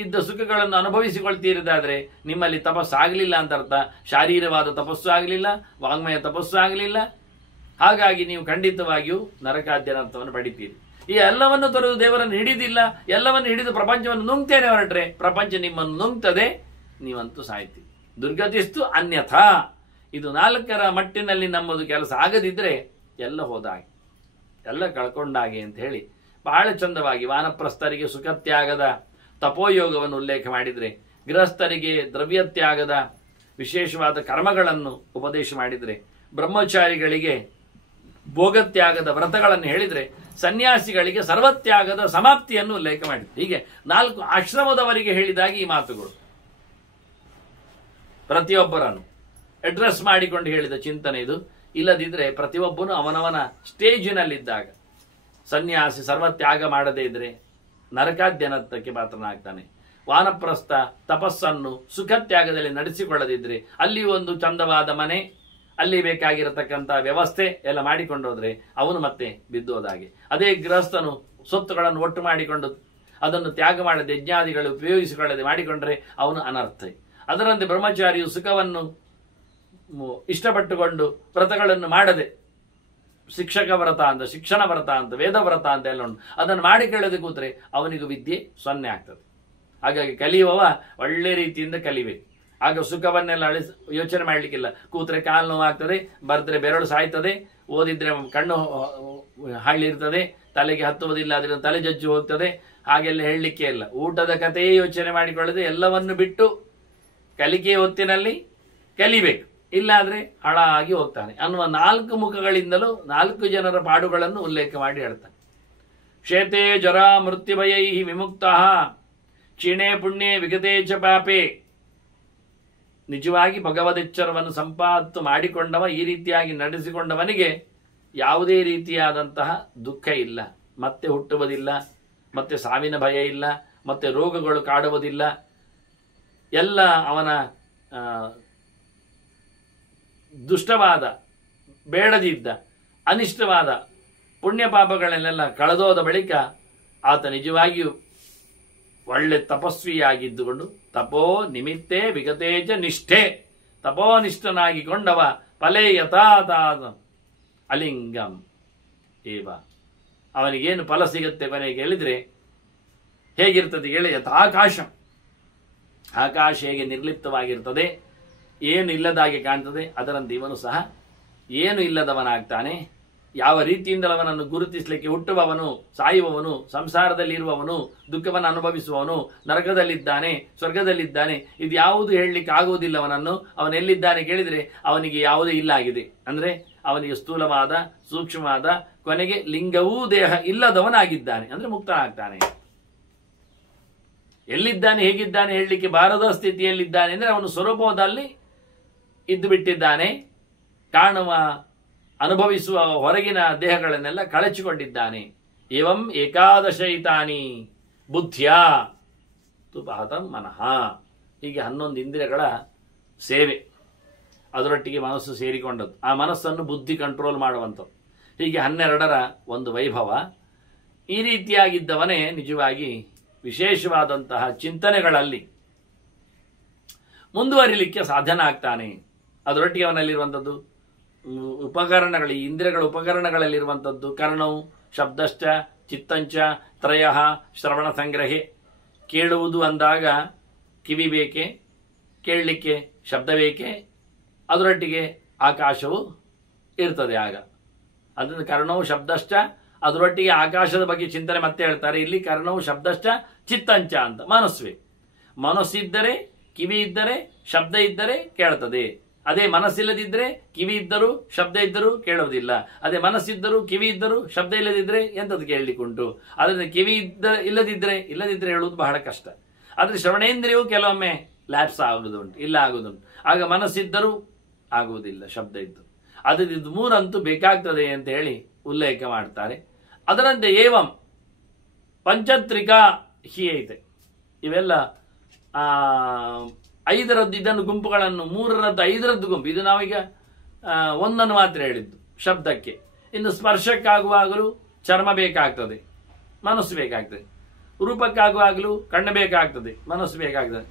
ಇದ್ದ ಸುಖಗಳನ್ನು ಅನುಭವಿಸಿಕೊಳ್ತೀರದಾದ್ರೆ ನಿಮ್ಮಲ್ಲಿ ತಪಸ್ಸು ಆಗಲಿಲ್ಲ ಅಂತ ಅರ್ಥ. ಶಾರೀರವಾದ ತಪಸ್ಸು ಆಗಲಿಲ್ಲ, ವಾಂಗ್ಮಯ ತಪಸ್ಸು ಆಗಲಿಲ್ಲ. ಹಾಗಾಗಿ ನೀವು ಖಂಡಿತವಾಗಿಯೂ ನರಕಾದ್ಯನರ್ಥವನ್ನು ಪಡಿತೀರಿ. ಈ ಎಲ್ಲವನ್ನು ತೊರೆದು ದೇವರನ್ನು ಹಿಡಿದಿಲ್ಲ, ಎಲ್ಲವನ್ನು ಹಿಡಿದು ಪ್ರಪಂಚವನ್ನು ನುಂಗ್ತೇನೆ ಹೊರಟ್ರೆ ಪ್ರಪಂಚ ನಿಮ್ಮನ್ನು ನುಂಗ್ತದೆ, ನೀವಂತೂ ಸಾಯ್ತೀರಿ. ದುರ್ಗತಿಸ್ತು ಅನ್ಯಥಾ. ಇದು 4ರ ಮಟ್ಟಿನಲ್ಲಿ ನಮ್ಮದು ಕೆಲಸ ಆಗದಿದ್ರೆ ಎಲ್ಲ ಹೋದಾಗೆ, ಎಲ್ಲ ಕಳ್ಕೊಂಡಾಗೆ ಅಂತ ಹೇಳಿ ಬಹಳ ಚಂದವಾಗಿ ವಾನಪ್ರಸ್ಥರಿಗೆ ಸುಖತ್ಯಾಗದ ತಪೋಯೋಗವನ್ನು ಉಲ್ಲೇಖ ಮಾಡಿದರೆ, ಗೃಹಸ್ಥರಿಗೆ ದ್ರವ್ಯತ್ಯಾಗದ ವಿಶೇಷವಾದ ಕರ್ಮಗಳನ್ನು ಉಪದೇಶ ಮಾಡಿದರೆ, ಬ್ರಹ್ಮಚಾರಿಗಳಿಗೆ ಭೋಗತ್ಯಾಗದ ವ್ರತಗಳನ್ನು ಹೇಳಿದರೆ, ಸನ್ಯಾಸಿಗಳಿಗೆ ಸರ್ವತ್ಯಾಗದ ಸಮಾಪ್ತಿಯನ್ನು ಉಲ್ಲೇಖ ಮಾಡಿದ್ರು. ಹೀಗೆ 4 ಆಶ್ರಮದವರಿಗೆ ಹೇಳಿದಾಗ ಈ ಮಾತುಗಳು ಪ್ರತಿಯೊಬ್ಬರನ್ನು ಅಡ್ರೆಸ್ ಮಾಡಿಕೊಂಡು ಹೇಳಿದ ಚಿಂತನೆ ಇದು. ಇಲ್ಲದಿದ್ರೆ ಪ್ರತಿಯೊಬ್ಬನು ಅವನವನ ಸ್ಟೇಜಿನಲ್ಲಿದ್ದಾಗ ಸನ್ಯಾಸಿ ಸರ್ವತ್ಯಾಗ ಮಾಡದೇ ಇದ್ರೆ ನರಕಾದ್ಯನರ್ಥಕ್ಕೆ ಪಾತ್ರನಾಗ್ತಾನೆ. ವಾನಪ್ರಸ್ಥ ತಪಸ್ಸನ್ನು ಸುಖತ್ಯಾಗದಲ್ಲಿ ನಡೆಸಿಕೊಳ್ಳದಿದ್ರೆ ಅಲ್ಲಿ ಒಂದು ಚಂದವಾದ ಮನೆ, ಅಲ್ಲಿ ಬೇಕಾಗಿರತಕ್ಕಂಥ ವ್ಯವಸ್ಥೆ ಎಲ್ಲ ಮಾಡಿಕೊಂಡೋದ್ರೆ ಅವನು ಮತ್ತೆ ಬಿದ್ದೋದಾಗೆ. ಅದೇ ಗೃಹಸ್ಥನು ಸೊತ್ತುಗಳನ್ನು ಒಟ್ಟು ಮಾಡಿಕೊಂಡು ಅದನ್ನು ತ್ಯಾಗ ಮಾಡದೆ ಯಜ್ಞಾದಿಗಳು ಉಪಯೋಗಿಸಿಕೊಳ್ಳದೆ ಮಾಡಿಕೊಂಡ್ರೆ ಅವನು ಅನರ್ಥ. ಅದರಂತೆ ಬ್ರಹ್ಮಚಾರಿಯು ಸುಖವನ್ನು ಇಷ್ಟಪಟ್ಟುಕೊಂಡು ವ್ರತಗಳನ್ನು ಮಾಡದೆ, ಶಿಕ್ಷಕ ವ್ರತ ಅಂತ, ಶಿಕ್ಷಣ ವ್ರತ ಅಂತ, ವೇದ ವ್ರತ ಅಂತ ಎಲ್ಲ ಉಂಟು, ಅದನ್ನು ಮಾಡಿ ಕೇಳದೆ ಕೂತ್ರೆ ಅವನಿಗೂ ವಿದ್ಯೆ 0 ಆಗ್ತದೆ. ಹಾಗಾಗಿ ಕಲಿಯುವವ ಒಳ್ಳೆ ರೀತಿಯಿಂದ ಕಲಿಬೇಕು. ಆಗ ಸುಖವನ್ನೆಲ್ಲ ಯೋಚನೆ ಮಾಡಲಿಕ್ಕಿಲ್ಲ. ಕೂತ್ರೆ ಕಾಲು ನೋವಾಗ್ತದೆ, ಬರೆದ್ರೆ ಬೆರಳು ಸಾಯ್ತದೆ, ಓದಿದ್ರೆ ಕಣ್ಣು ಹಳ್ಳಿರ್ತದೆ, ತಲೆಗೆ ಹತ್ತುವುದಿಲ್ಲ, ಅದರಿಂದ ತಲೆ ಜಜ್ಜು ಹೋಗ್ತದೆ, ಹಾಗೆಲ್ಲ ಹೇಳಲಿಕ್ಕೆ ಇಲ್ಲ. ಊಟದ ಕಥೆಯೇ ಯೋಚನೆ ಮಾಡಿಕೊಳ್ಳದೆ ಎಲ್ಲವನ್ನು ಬಿಟ್ಟು ಕಲಿಕೆಯ ಹೊತ್ತಿನಲ್ಲಿ ಕಲಿಬೇಕು, ಇಲ್ಲಾದ್ರೆ ಹಾಳಾಗಿ ಹೋಗ್ತಾನೆ ಅನ್ನುವ 4 ಮುಖಗಳಿಂದಲೂ 4 ಜನರ ಪಾಡುಗಳನ್ನು ಉಲ್ಲೇಖ ಮಾಡಿ ಹೇಳ್ತಾನೆ. ಕ್ಷೇತೆ ಜರಾ ಮೃತ್ಯುಭಯೈ ವಿಮುಕ್ತ ಕ್ಷೀಣೆ ಪುಣ್ಯೆ ವಿಗತೆ ಚ ಪಾಪೆ. ನಿಜವಾಗಿ ಭಗವದೆಚ್ಚರವನ್ನು ಸಂಪಾದಿತು ಮಾಡಿಕೊಂಡವ, ಈ ರೀತಿಯಾಗಿ ನಡೆಸಿಕೊಂಡವನಿಗೆ ಯಾವುದೇ ರೀತಿಯಾದಂತಹ ದುಃಖ ಇಲ್ಲ, ಮತ್ತೆ ಹುಟ್ಟುವುದಿಲ್ಲ, ಮತ್ತೆ ಸಾವಿನ ಭಯ ಇಲ್ಲ, ಮತ್ತೆ ರೋಗಗಳು ಕಾಡುವುದಿಲ್ಲ. ಎಲ್ಲ ಅವನ ದುಷ್ಟವಾದ, ಬೇಡದಿದ್ದ, ಅನಿಷ್ಟವಾದ ಪುಣ್ಯ ಪಾಪಗಳನ್ನೆಲ್ಲ ಕಳೆದೋದ ಬಳಿಕ ಆತ ನಿಜವಾಗಿಯೂ ಒಳ್ಳೆ ತಪಸ್ವಿಯಾಗಿದ್ದುಕೊಂಡು ತಪೋ ನಿಮಿತ್ತೇ ವಿಗತೇಜ ನಿಷ್ಠೆ, ತಪೋನಿಷ್ಠನಾಗಿಕೊಂಡವ ಫಲೇ ಯಥಾತಾದ ಅಲಿಂಗಂ ಏವ. ಅವನಿಗೇನು ಫಲ ಸಿಗುತ್ತೆ ಕೊನೆಗೆ ಹೇಳಿದ್ರೆ ಹೇಗಿರ್ತದೆ ಹೇಳಿ, ಯಥಾಕಾಶ. ಆಕಾಶ ಹೇಗೆ ನಿರ್ಲಿಪ್ತವಾಗಿರ್ತದೆ, ಏನು ಇಲ್ಲದಾಗಿ ಕಾಣ್ತದೆ, ಅದರಂತೆ ಇವನು ಸಹ ಏನು ಇಲ್ಲದವನಾಗ್ತಾನೆ. ಯಾವ ರೀತಿಯಿಂದಲೂ ಅವನನ್ನು ಗುರುತಿಸಲಿಕ್ಕೆ ಹುಟ್ಟುವವನು, ಸಾಯುವವನು, ಸಂಸಾರದಲ್ಲಿ ಇರುವವನು, ದುಃಖವನ್ನು ಅನುಭವಿಸುವವನು, ನರಕದಲ್ಲಿದ್ದಾನೆ, ಸ್ವರ್ಗದಲ್ಲಿದ್ದಾನೆ, ಇದು ಯಾವುದು ಹೇಳಲಿಕ್ಕೆ ಆಗುವುದಿಲ್ಲ. ಅವನನ್ನು ಅವನೆಲ್ಲಿದ್ದಾನೆ ಕೇಳಿದರೆ ಅವನಿಗೆ ಯಾವುದೇ ಇಲ್ಲ ಆಗಿದೆ. ಅಂದ್ರೆ ಅವನಿಗೆ ಸ್ಥೂಲವಾದ, ಸೂಕ್ಷ್ಮವಾದ, ಕೊನೆಗೆ ಲಿಂಗವೂ ದೇಹ ಇಲ್ಲದವನಾಗಿದ್ದಾನೆ, ಅಂದ್ರೆ ಮುಕ್ತನಾಗ್ತಾನೆ. ಎಲ್ಲಿದ್ದಾನೆ ಹೇಗಿದ್ದಾನೆ ಹೇಳಲಿಕ್ಕೆ ಬಾರದ ಸ್ಥಿತಿಯಲ್ಲಿದ್ದಾನೆ ಅಂದರೆ ಅವನು ಸ್ವರೂಪದಲ್ಲಿ ಇದ್ದು ಬಿಟ್ಟಿದ್ದಾನೆ, ಕಾಣುವ ಅನುಭವಿಸುವ ಹೊರಗಿನ ದೇಹಗಳನ್ನೆಲ್ಲ ಕಳಚಿಕೊಂಡಿದ್ದಾನೆ. ಏವಂ ಏಕಾದಶೈತಾನಿ ಬುದ್ಧಿಯ ತುಪಾತಂ ಮನಃ. ಹೀಗೆ 11 ಇಂದ್ರಿಯಗಳ ಸೇವೆ, ಅದರೊಟ್ಟಿಗೆ ಮನಸ್ಸು ಸೇರಿಕೊಂಡದ್ದು, ಆ ಮನಸ್ಸನ್ನು ಬುದ್ಧಿ ಕಂಟ್ರೋಲ್ ಮಾಡುವಂಥದ್ದು. ಹೀಗೆ 12ರ ಒಂದು ವೈಭವ. ಈ ರೀತಿಯಾಗಿದ್ದವನೇ ನಿಜವಾಗಿ ವಿಶೇಷವಾದಂತಹ ಚಿಂತನೆಗಳಲ್ಲಿ ಮುಂದುವರಿಲಿಕ್ಕೆ ಸಾಧ್ಯನ ಆಗ್ತಾನೆ. ಅದರೊಟ್ಟಿಗೆ ಅವನಲ್ಲಿರುವಂಥದ್ದು ಉಪಕರಣಗಳು, ಈ ಇಂದ್ರಿಯಗಳ ಉಪಕರಣಗಳಲ್ಲಿರುವಂಥದ್ದು ಕರ್ಣವು ಶಬ್ದಶ್ಚ ಚಿತ್ತಂಚ ತ್ರಯ ಶ್ರವಣ ಸಂಗ್ರಹೆ. ಕೇಳುವುದು ಅಂದಾಗ ಕಿವಿ ಬೇಕೆ, ಕೇಳಲಿಕ್ಕೆ ಶಬ್ದ ಬೇಕೆ, ಅದರೊಟ್ಟಿಗೆ ಆಕಾಶವು ಇರ್ತದೆ. ಆಗ ಅದನ್ನು ಕರ್ಣವು ಶಬ್ದಶ್ಚ, ಅದರೊಟ್ಟಿಗೆ ಆಕಾಶದ ಬಗ್ಗೆ ಚಿಂತನೆ ಮತ್ತೆ ಹೇಳ್ತಾರೆ. ಇಲ್ಲಿ ಕರ್ಣವು ಶಬ್ದಶ್ಚ ಚಿತ್ತಂಚ ಅಂತ ಮನಸ್ಸು. ಮನಸ್ಸಿದ್ದರೆ ಕಿವಿ ಇದ್ದರೆ ಶಬ್ದ ಇದ್ದರೆ ಕೇಳ್ತದೆ. ಅದೇ ಮನಸ್ಸಿಲ್ಲದಿದ್ದರೆ ಕಿವಿ ಇದ್ದರೂ ಶಬ್ದ ಇದ್ದರೂ ಕೇಳುವುದಿಲ್ಲ. ಅದೇ ಮನಸ್ಸಿದ್ದರೂ ಕಿವಿ ಇದ್ದರೂ ಶಬ್ದ ಇಲ್ಲದಿದ್ದರೆ ಎಂಥದ್ದು ಕೇಳಲಿಕ್ಕುಂಟು. ಅದರಿಂದ ಕಿವಿ ಇಲ್ಲದಿದ್ದರೆ ಹೇಳುವುದು ಬಹಳ ಕಷ್ಟ. ಆದರೆ ಶ್ರವಣೇಂದ್ರಿಯವು ಕೆಲವೊಮ್ಮೆ ಲ್ಯಾಪ್ಸ್ ಆಗುವುದುಂಟು, ಇಲ್ಲ ಆಗುವುದುಂಟು. ಆಗ ಮನಸ್ಸಿದ್ದರೂ ಆಗುವುದಿಲ್ಲ, ಶಬ್ದ ಇದ್ದು. ಅದು ಇದು ಮೂರಂತೂ ಬೇಕಾಗ್ತದೆ ಅಂತ ಹೇಳಿ ಉಲ್ಲೇಖ ಮಾಡ್ತಾರೆ. ಅದರಂತೆ ಏವಂ ಪಂಚತ್ರಿಕಾ ಹಿ ಐತೆ. ಇವೆಲ್ಲ 5ರದ್ದು ಇದನ್ನು ಗುಂಪುಗಳನ್ನು 3ರದ್ದು 5ರದ್ದು ಗುಂಪು. ಇದು ನಾವೀಗ ಒಂದನ್ನು ಮಾತ್ರ ಹೇಳಿದ್ದು ಶಬ್ದಕ್ಕೆ. ಇನ್ನು ಸ್ಪರ್ಶಕ್ಕಾಗುವಾಗಲೂ ಚರ್ಮ ಬೇಕಾಗ್ತದೆ, ಮನಸ್ಸು ಬೇಕಾಗ್ತದೆ. ರೂಪಕ್ಕಾಗುವಾಗಲೂ ಕಣ್ಣು ಬೇಕಾಗ್ತದೆ, ಮನಸ್ಸು ಬೇಕಾಗ್ತದೆ.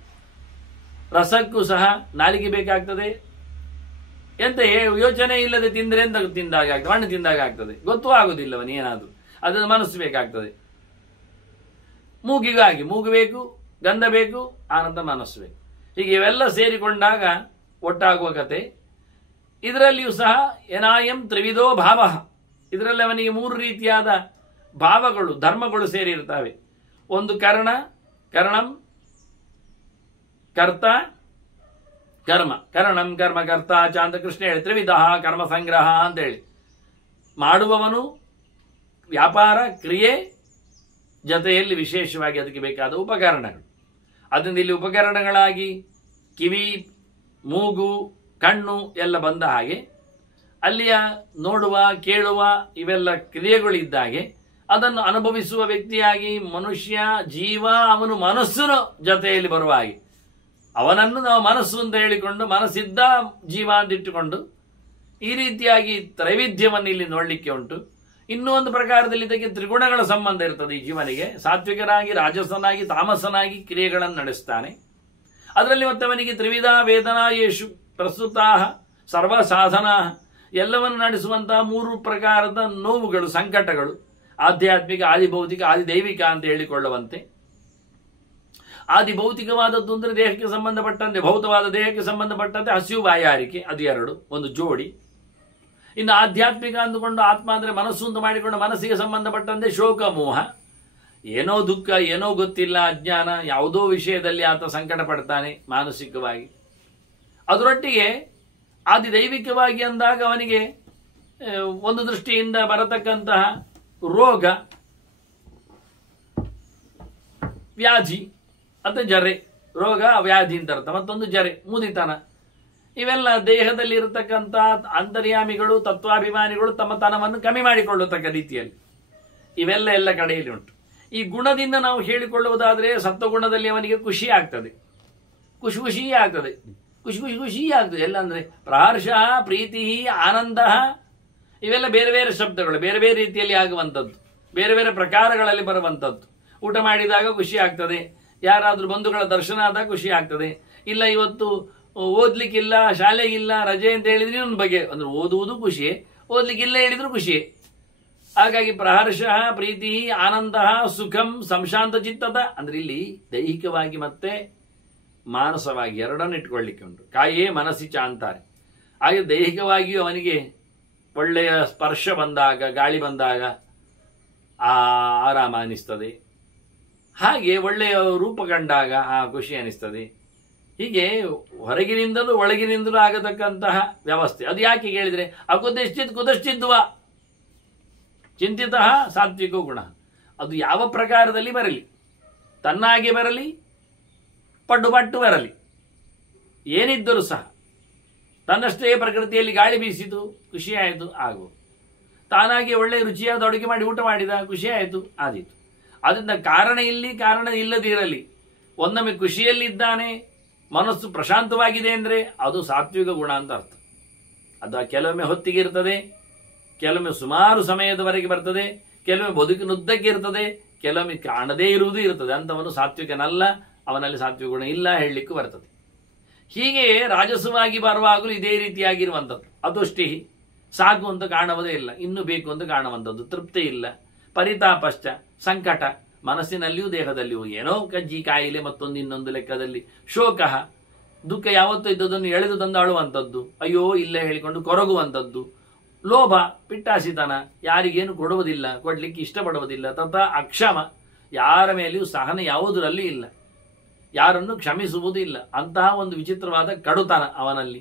ರಸಕ್ಕೂ ಸಹ ನಾಲಿಗೆ ಬೇಕಾಗ್ತದೆ. ಎಂತ ಯೋಚನೆ ಇಲ್ಲದೆ ತಿಂದರೆ ಎಂತ ತಿಂದಾಗ ಆಗ್ತದೆ, ಹಣ್ಣು ತಿಂದಾಗ ಆಗ್ತದೆ, ಗೊತ್ತೂ ಆಗುದಿಲ್ಲವನು ಏನಾದರೂ. ಅದನ್ನು ಮನಸ್ಸು ಬೇಕಾಗ್ತದೆ. ಮೂಗಿಗಾಗಿ ಮೂಗು ಬೇಕು, ಗಂಧ ಬೇಕು, ಆನಂತರ ಮನಸ್ಸು ಬೇಕು. ಹೀಗೆ ಇವೆಲ್ಲ ಸೇರಿಕೊಂಡಾಗ ಒಟ್ಟಾಗುವ ಕತೆ. ಇದರಲ್ಲಿಯೂ ಸಹ ಏನಾಯಂ ತ್ರಿವಿಧೋ ಭಾವ. ಇದರಲ್ಲಿ ಅವನಿಗೆ 3 ರೀತಿಯಾದ ಭಾವಗಳು, ಧರ್ಮಗಳು ಸೇರಿರ್ತವೆ. ಒಂದು ಕರಣಂ ಕರ್ತ ಕರ್ಮ. ಕರಣಂ ಕರ್ಮ ಕರ್ತ ಚ ಅಂತ ಕೃಷ್ಣ ಹೇಳಿ ತ್ರಿವಿಧ ಕರ್ಮ ಸಂಗ್ರಹ ಅಂತ ಹೇಳಿ. ಮಾಡುವವನು ವ್ಯಾಪಾರ ಕ್ರಿಯೆ ಜೊತೆಯಲ್ಲಿ ವಿಶೇಷವಾಗಿ ಅದಕ್ಕೆ ಬೇಕಾದ ಉಪಕರಣಗಳು. ಅದರಿಂದ ಇಲ್ಲಿ ಉಪಕರಣಗಳಾಗಿ ಕಿವಿ, ಮೂಗು, ಕಣ್ಣು ಎಲ್ಲ ಬಂದ ಹಾಗೆ, ಅಲ್ಲಿಯ ನೋಡುವ ಕೇಳುವ ಇವೆಲ್ಲ ಕ್ರಿಯೆಗಳಿದ್ದಾಗೆ ಅದನ್ನು ಅನುಭವಿಸುವ ವ್ಯಕ್ತಿಯಾಗಿ ಮನುಷ್ಯ ಜೀವ ಅವನು ಮನಸ್ಸಿನ ಜೊತೆಯಲ್ಲಿ ಬರುವ ಹಾಗೆ ಅವನನ್ನು ನಾವು ಮನಸ್ಸು ಅಂತ ಹೇಳಿಕೊಂಡು ಮನಸ್ಸಿದ್ದ ಜೀವ ಅಂತಿಟ್ಟುಕೊಂಡು ಈ ರೀತಿಯಾಗಿ ತ್ರೈವಿಧ್ಯವನ್ನು ಇಲ್ಲಿ ನೋಡಲಿಕ್ಕೆ ಉಂಟು. ಇನ್ನೂ ಒಂದು ಪ್ರಕಾರದಲ್ಲಿ ಇದಕ್ಕೆ ತ್ರಿಗುಣಗಳ ಸಂಬಂಧ ಇರ್ತದೆ. ಈ ಜೀವನಿಗೆ ಸಾತ್ವಿಕನಾಗಿ, ರಾಜಸನಾಗಿ, ತಾಮಸನಾಗಿ ಕ್ರಿಯೆಗಳನ್ನು ನಡೆಸ್ತಾನೆ. ಅದರಲ್ಲಿ ಮತ್ತೆ ಅವನಿಗೆ ತ್ರಿವಿಧ ವೇದನಾ ಯೇಷು ಪ್ರಸ್ತುತಾ ಸರ್ವ ಸಾಧನಾ ಎಲ್ಲವನ್ನು ನಡೆಸುವಂತಹ 3 ಪ್ರಕಾರದ ನೋವುಗಳು, ಸಂಕಟಗಳು, ಆಧ್ಯಾತ್ಮಿಕ, ಆದಿಭೌತಿಕ, ಆದಿದೈವಿಕ ಅಂತ ಹೇಳಿಕೊಳ್ಳುವಂತೆ. ಆದಿ ಭೌತಿಕವಾದದ್ದು ಅಂದರೆ ದೇಹಕ್ಕೆ ಸಂಬಂಧಪಟ್ಟಂತೆ, ಭೌತವಾದ ದೇಹಕ್ಕೆ ಸಂಬಂಧಪಟ್ಟಂತೆ ಹಸಿವು ಬಾಯಾರಿಕೆ, ಅದು 2 ಒಂದು ಜೋಡಿ. ಇನ್ನು ಆಧ್ಯಾತ್ಮಿಕ ಅಂದುಕೊಂಡು ಆತ್ಮ ಅಂದರೆ ಮನಸ್ಸು ಅಂತ ಮಾಡಿಕೊಂಡು ಮನಸ್ಸಿಗೆ ಸಂಬಂಧಪಟ್ಟಂತೆ ಶೋಕ ಮೋಹ, ಏನೋ ದುಃಖ, ಏನೋ ಗೊತ್ತಿಲ್ಲ, ಅಜ್ಞಾನ, ಯಾವುದೋ ವಿಷಯದಲ್ಲಿ ಆತ ಸಂಕಟ ಪಡ್ತಾನೆ ಮಾನಸಿಕವಾಗಿ. ಅದರೊಟ್ಟಿಗೆ ಆದಿದೈವಿಕವಾಗಿ ಅಂದಾಗ ಅವನಿಗೆ ಒಂದು ದೃಷ್ಟಿಯಿಂದ ಬರತಕ್ಕಂತಹ ರೋಗ, ವ್ಯಾಧಿ ಅಥವಾ ಜರೆ, ರೋಗ ವ್ಯಾಧಿ ಅಂತ ಅರ್ಥ. ಮತ್ತೊಂದು ಜರೆ, ಮುದಿತನ. ಇವೆಲ್ಲ ದೇಹದಲ್ಲಿ ಇರತಕ್ಕಂಥ ಅಂತರ್ಯಾಮಿಗಳು, ತತ್ವಾಭಿಮಾನಿಗಳು ತಮ್ಮ ತನವನ್ನು ಕಮ್ಮಿ ಮಾಡಿಕೊಳ್ಳತಕ್ಕ ರೀತಿಯಲ್ಲಿ ಇವೆಲ್ಲ ಕಡೆಯಲ್ಲಿ ಉಂಟು. ಈ ಗುಣದಿಂದ ನಾವು ಹೇಳಿಕೊಳ್ಳುವುದಾದರೆ ಸತ್ವಗುಣದಲ್ಲಿ ಅವನಿಗೆ ಖುಷಿ ಆಗ್ತದೆ, ಖುಷಿ ಆಗ್ತದೆ, ಖುಷಿ ಆಗ್ತದೆ. ಎಲ್ಲ ಅಂದ್ರೆ ಪ್ರಹರ್ಷ, ಪ್ರೀತಿ, ಆನಂದ ಇವೆಲ್ಲ ಬೇರೆ ಬೇರೆ ಶಬ್ದಗಳು, ಬೇರೆ ಬೇರೆ ರೀತಿಯಲ್ಲಿ ಆಗುವಂಥದ್ದು, ಬೇರೆ ಬೇರೆ ಪ್ರಕಾರಗಳಲ್ಲಿ ಬರುವಂಥದ್ದು. ಊಟ ಮಾಡಿದಾಗ ಖುಷಿ ಆಗ್ತದೆ, ಯಾರಾದ್ರೂ ಬಂಧುಗಳ ದರ್ಶನ ಆದಾಗ ಖುಷಿ ಆಗ್ತದೆ. ಇಲ್ಲ ಇವತ್ತು ಓದ್ಲಿಕ್ಕಿಲ್ಲ, ಶಾಲೆಗಿಲ್ಲ, ರಜೆ ಅಂತ ಹೇಳಿದ್ರೆ ಇನ್ನೊಂದು ಬಗೆ, ಅಂದ್ರೆ ಓದುವುದು ಖುಷಿಯೇ, ಓದ್ಲಿಕ್ಕಿಲ್ಲ ಹೇಳಿದ್ರು ಖುಷಿಯೇ. ಹಾಗಾಗಿ ಪ್ರಹರ್ಷ, ಪ್ರೀತಿ, ಆನಂದ, ಸುಖಂ, ಸಂಶಾಂತ ಚಿತ್ತದ ಅಂದ್ರೆ ಇಲ್ಲಿ ದೈಹಿಕವಾಗಿ ಮತ್ತೆ ಮಾನಸವಾಗಿ ಎರಡನ್ನು ಇಟ್ಕೊಳ್ಳಿಕ್ಕೆ ಉಂಟು. ಕಾಯೇ ಮನಸ್ಸಿಚ ಅಂತಾರೆ. ಹಾಗೆ ದೈಹಿಕವಾಗಿಯೂ ಅವನಿಗೆ ಒಳ್ಳೆಯ ಸ್ಪರ್ಶ ಬಂದಾಗ, ಗಾಳಿ ಬಂದಾಗ ಆರಾಮ ಅನಿಸ್ತದೆ. ಹಾಗೆ ಒಳ್ಳೆಯ ರೂಪ ಕಂಡಾಗ ಖುಷಿ ಅನಿಸ್ತದೆ. ಹೀಗೆ ಹೊರಗಿನಿಂದಲೂ ಒಳಗಿನಿಂದಲೂ ಆಗತಕ್ಕಂತಹ ವ್ಯವಸ್ಥೆ. ಅದು ಯಾಕೆ ಹೇಳಿದ್ರೆ ಕುದಶ್ಚಿದ್ವ ಚಿಂತಿತ ಸಾತ್ವಿಕ ಗುಣ. ಅದು ಯಾವ ಪ್ರಕಾರದಲ್ಲಿ ಬರಲಿ, ತನ್ನಾಗೆ ಬರಲಿ, ಪಟ್ಟು ಬರಲಿ, ಏನಿದ್ದರೂ ಸಹ ತನ್ನಷ್ಟೇ ಪ್ರಕೃತಿಯಲ್ಲಿ ಗಾಳಿ ಬೀಸಿತು, ಖುಷಿ ಆಯಿತು, ಆಗುವುದು. ತಾನಾಗಿ ಒಳ್ಳೆ ರುಚಿಯಾದ ಅಡುಗೆ ಮಾಡಿ ಊಟ ಮಾಡಿದ, ಖುಷಿ ಆಯಿತು, ಆದೀತು. ಅದರಿಂದ ಕಾರಣ ಇಲ್ಲಿ, ಕಾರಣ ಇಲ್ಲದಿರಲಿ, ಒಂದೊಮ್ಮೆ ಖುಷಿಯಲ್ಲಿದ್ದಾನೆ, ಮನಸ್ಸು ಪ್ರಶಾಂತವಾಗಿದೆ ಅಂದರೆ ಅದು ಸಾತ್ವಿಕ ಗುಣ ಅಂತ ಅರ್ಥ. ಅದು ಕೆಲವೊಮ್ಮೆ ಹೊತ್ತಿಗೆ ಇರ್ತದೆ, ಕೆಲವೊಮ್ಮೆ ಸುಮಾರು ಸಮಯದವರೆಗೆ ಬರ್ತದೆ, ಕೆಲವೊಮ್ಮೆ ಬದುಕಿನುದ್ದಕ್ಕೆ ಇರ್ತದೆ, ಕೆಲವೊಮ್ಮೆ ಕಾಣದೇ ಇರುವುದು ಇರ್ತದೆ. ಅಂಥವನು ಸಾತ್ವಿಕನಲ್ಲ, ಅವನಲ್ಲಿ ಸಾತ್ವಿಕ ಗುಣ ಇಲ್ಲ ಹೇಳಲಿಕ್ಕೂ ಬರ್ತದೆ. ಹೀಗೆ ರಾಜಸವಾಗಿ ಬರುವಾಗಲೂ ಇದೇ ರೀತಿಯಾಗಿರುವಂಥದ್ದು. ಅದೃಷ್ಟಿ, ಸಾಕು ಅಂತ ಕಾಣುವುದೇ ಇಲ್ಲ, ಇನ್ನು ಬೇಕು ಅಂತ ಕಾಣುವಂಥದ್ದು, ತೃಪ್ತಿ ಇಲ್ಲ, ಪರಿತಾಪಶ್ಚ, ಸಂಕಟ ಮನಸ್ಸಿನಲ್ಲಿಯೂ ದೇಹದಲ್ಲಿಯೂ, ಏನೋ ಕಜ್ಜಿ ಕಾಯಿಲೆ, ಮತ್ತೊಂದು ಇನ್ನೊಂದು ಲೆಕ್ಕದಲ್ಲಿ ಶೋಕ, ದುಃಖ ಯಾವತ್ತೂ ಇದ್ದದನ್ನು ಎಳೆದು ತಂದು ಅಳುವಂಥದ್ದು, ಅಯ್ಯೋ ಇಲ್ಲ ಹೇಳಿಕೊಂಡು ಕೊರಗುವಂಥದ್ದು, ಲೋಭ, ಪಿಟ್ಟಾಸಿತನ, ಯಾರಿಗೇನು ಕೊಡುವುದಿಲ್ಲ, ಕೊಡ್ಲಿಕ್ಕೆ ಇಷ್ಟಪಡುವುದಿಲ್ಲ, ತಥಾ ಅಕ್ಷಮ, ಯಾರ ಮೇಲೆಯೂ ಸಹನೆ ಯಾವುದರಲ್ಲಿ ಇಲ್ಲ, ಯಾರನ್ನು ಕ್ಷಮಿಸುವುದಿಲ್ಲ, ಅಂತಹ ಒಂದು ವಿಚಿತ್ರವಾದ ಕಡುತನ ಅವನಲ್ಲಿ.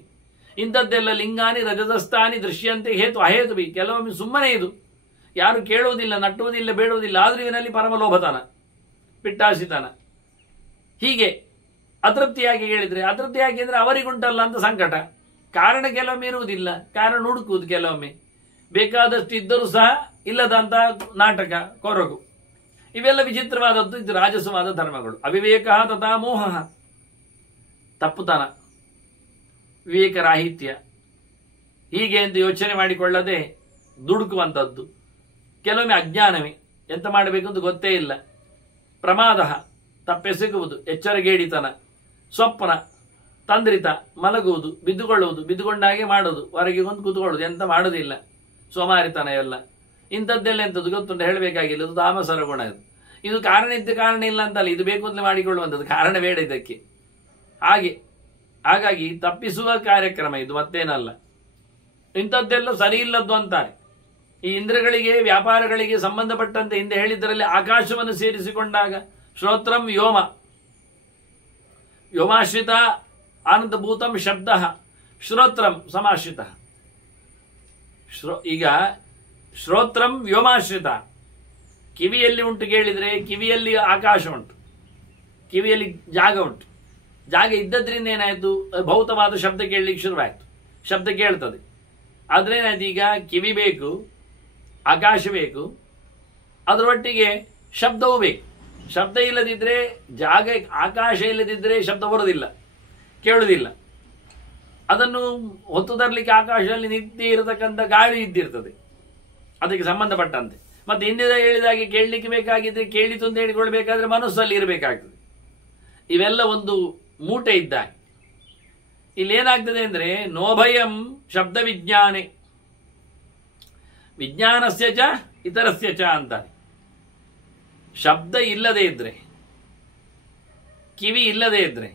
ಇಂಥದ್ದೆಲ್ಲ ಲಿಂಗಾನಿ ರಜತಸ್ಥಾನಿ ದೃಶ್ಯಂತೆ ಹೇತು ಅಹೇತು ಬಿ, ಕೆಲವೊಮ್ಮೆ ಸುಮ್ಮನೆ ಇದು, ಯಾರು ಕೇಳುವುದಿಲ್ಲ, ನಟ್ಟುವುದಿಲ್ಲ, ಬೇಡುವುದಿಲ್ಲ, ಆದ್ರೂ ಇವನಲ್ಲಿ ಪರಮಲೋಭತನ, ಪಿಟ್ಟಾಸಿತನ. ಹೀಗೆ ಅತೃಪ್ತಿಯಾಗಿ ಹೇಳಿದ್ರೆ, ಅತೃಪ್ತಿಯಾಗಿ ಅಂದರೆ ಅವರಿಗುಂಟಲ್ಲ ಅಂತ ಸಂಕಟ, ಕಾರಣ ಕೆಲವೊಮ್ಮೆ ಇರುವುದಿಲ್ಲ, ಕಾರಣ ಹುಡುಕುವುದು, ಕೆಲವೊಮ್ಮೆ ಬೇಕಾದಷ್ಟು ಇದ್ದರೂ ಸಹ ಇಲ್ಲದಂತ ನಾಟಕ, ಕೊರಗು, ಇವೆಲ್ಲ ವಿಚಿತ್ರವಾದದ್ದು. ಇದು ರಾಜಸವಾದ ಧರ್ಮಗಳು. ಅವಿವೇಕ ತಥಾ ಮೋಹ, ತಪ್ಪುತನ, ವಿವೇಕರಾಹಿತ್ಯ, ಹೀಗೆ ಎಂದು ಯೋಚನೆ ಮಾಡಿಕೊಳ್ಳದೆ ದುಡುಕುವಂಥದ್ದು. ಕೆಲವೊಮ್ಮೆ ಅಜ್ಞಾನವೇ, ಎಂತ ಮಾಡಬೇಕು ಅಂತ ಗೊತ್ತೇ ಇಲ್ಲ. ಪ್ರಮಾದ, ತಪ್ಪೆಸಗುವುದು, ಎಚ್ಚರಗೇಡಿತನ, ಸ್ವಪ್ನ, ತಂದ್ರಿತ, ಮಲಗುವುದು, ಬಿದ್ದುಕೊಳ್ಳುವುದು, ಬಿದ್ದುಕೊಂಡಾಗೆ ಮಾಡೋದು, ಹೊರಗೆ ಒಂದು ಕೂತ್ಕೊಳ್ಳುವುದು, ಎಂತ ಮಾಡೋದಿಲ್ಲ, ಸೋಮಾರಿತನ ಎಲ್ಲ. ಇಂಥದ್ದೆಲ್ಲ ಎಂಥದ್ದು ಗೊತ್ತುಂಟು, ಹೇಳಬೇಕಾಗಿಲ್ಲ, ಇದು ತಾಮಸರ ಗುಣ. ಇದು ಕಾರಣ ಇದ್ದ ಕಾರಣ ಇಲ್ಲ ಅಂತಲ್ಲ, ಇದು ಬೇಕು ಅಂತ ಮಾಡಿಕೊಳ್ಳುವಂಥದ್ದು, ಕಾರಣ ಬೇಡ ಇದಕ್ಕೆ. ಹಾಗಾಗಿ ತಪ್ಪಿಸುವ ಕಾರ್ಯಕ್ರಮ ಇದು, ಮತ್ತೇನಲ್ಲ. ಇಂಥದ್ದೆಲ್ಲ ಸರಿ ಇಲ್ಲದ್ದು ಅಂತಾರೆ. ಈ ಇಂದ್ರಗಳಿಗೆ, ವ್ಯಾಪಾರಗಳಿಗೆ ಸಂಬಂಧಪಟ್ಟಂತೆ ಹಿಂದೆ ಹೇಳಿದ್ದರಲ್ಲಿ ಆಕಾಶವನ್ನು ಸೇರಿಸಿಕೊಂಡಾಗ ಶ್ರೋತ್ರಂ ವ್ಯೋಮ, ವ್ಯೋಮಾಶ್ರಿತ ಆನಂದಭೂತಂ ಶಬ್ದ, ಶ್ರೋತ್ರಂ ಸಮಾಶ್ರಿತ. ಈಗ ಶ್ರೋತ್ರಂ ವ್ಯೋಮಾಶ್ರಿತ, ಕಿವಿಯಲ್ಲಿ ಉಂಟು ಕೇಳಿದರೆ, ಕಿವಿಯಲ್ಲಿ ಆಕಾಶ ಉಂಟು, ಕಿವಿಯಲ್ಲಿ ಜಾಗ ಉಂಟು. ಜಾಗ ಇದ್ದದ್ರಿಂದ ಏನಾಯಿತು, ಭೌತವಾದ ಶಬ್ದ ಕೇಳಲಿಕ್ಕೆ ಶುರುವಾಯಿತು, ಶಬ್ದ ಕೇಳ್ತದೆ. ಆದ್ರೆ ಏನಾಯ್ತು, ಈಗ ಕಿವಿ ಬೇಕು, ಆಕಾಶ ಬೇಕು, ಅದರೊಟ್ಟಿಗೆ ಶಬ್ದವೂ ಬೇಕು. ಶಬ್ದ ಇಲ್ಲದಿದ್ದರೆ, ಜಾಗ ಆಕಾಶ ಇಲ್ಲದಿದ್ದರೆ ಶಬ್ದ ಬರೋದಿಲ್ಲ, ಕೇಳುವುದಿಲ್ಲ. ಅದನ್ನು ಹೊತ್ತು ತರಲಿಕ್ಕೆ ಆಕಾಶದಲ್ಲಿ ನಿಂತೇ ಇರತಕ್ಕಂಥ ಗಾಳಿ ಇದ್ದಿರ್ತದೆ ಅದಕ್ಕೆ ಸಂಬಂಧಪಟ್ಟಂತೆ. ಮತ್ತೆ ಹಿಂದೆ ಹೇಳಿದಾಗೆ ಕೇಳಲಿಕ್ಕೆ ಬೇಕಾಗಿದ್ದರೆ, ಕೇಳಿತು ಅಂತ ಹೇಳಿಕೊಳ್ಬೇಕಾದ್ರೆ ಮನಸ್ಸಲ್ಲಿ ಇರಬೇಕಾಗ್ತದೆ. ಇವೆಲ್ಲ ಒಂದು ಮೂಟೆ ಇದ್ದಾಗ ಇಲ್ಲೇನಾಗ್ತದೆ ಅಂದರೆ, ನೋಭಯಂ ಶಬ್ದ ವಿಜ್ಞಾನೆ, ವಿಜ್ಞಾನಸ್ಯ ಚ ಇತರಸ್ಯ ಚ ಅಂತಾರೆ. ಶಬ್ದ ಇಲ್ಲದೆ ಇದ್ರೆ, ಕಿವಿ ಇಲ್ಲದೆ ಇದ್ರೆ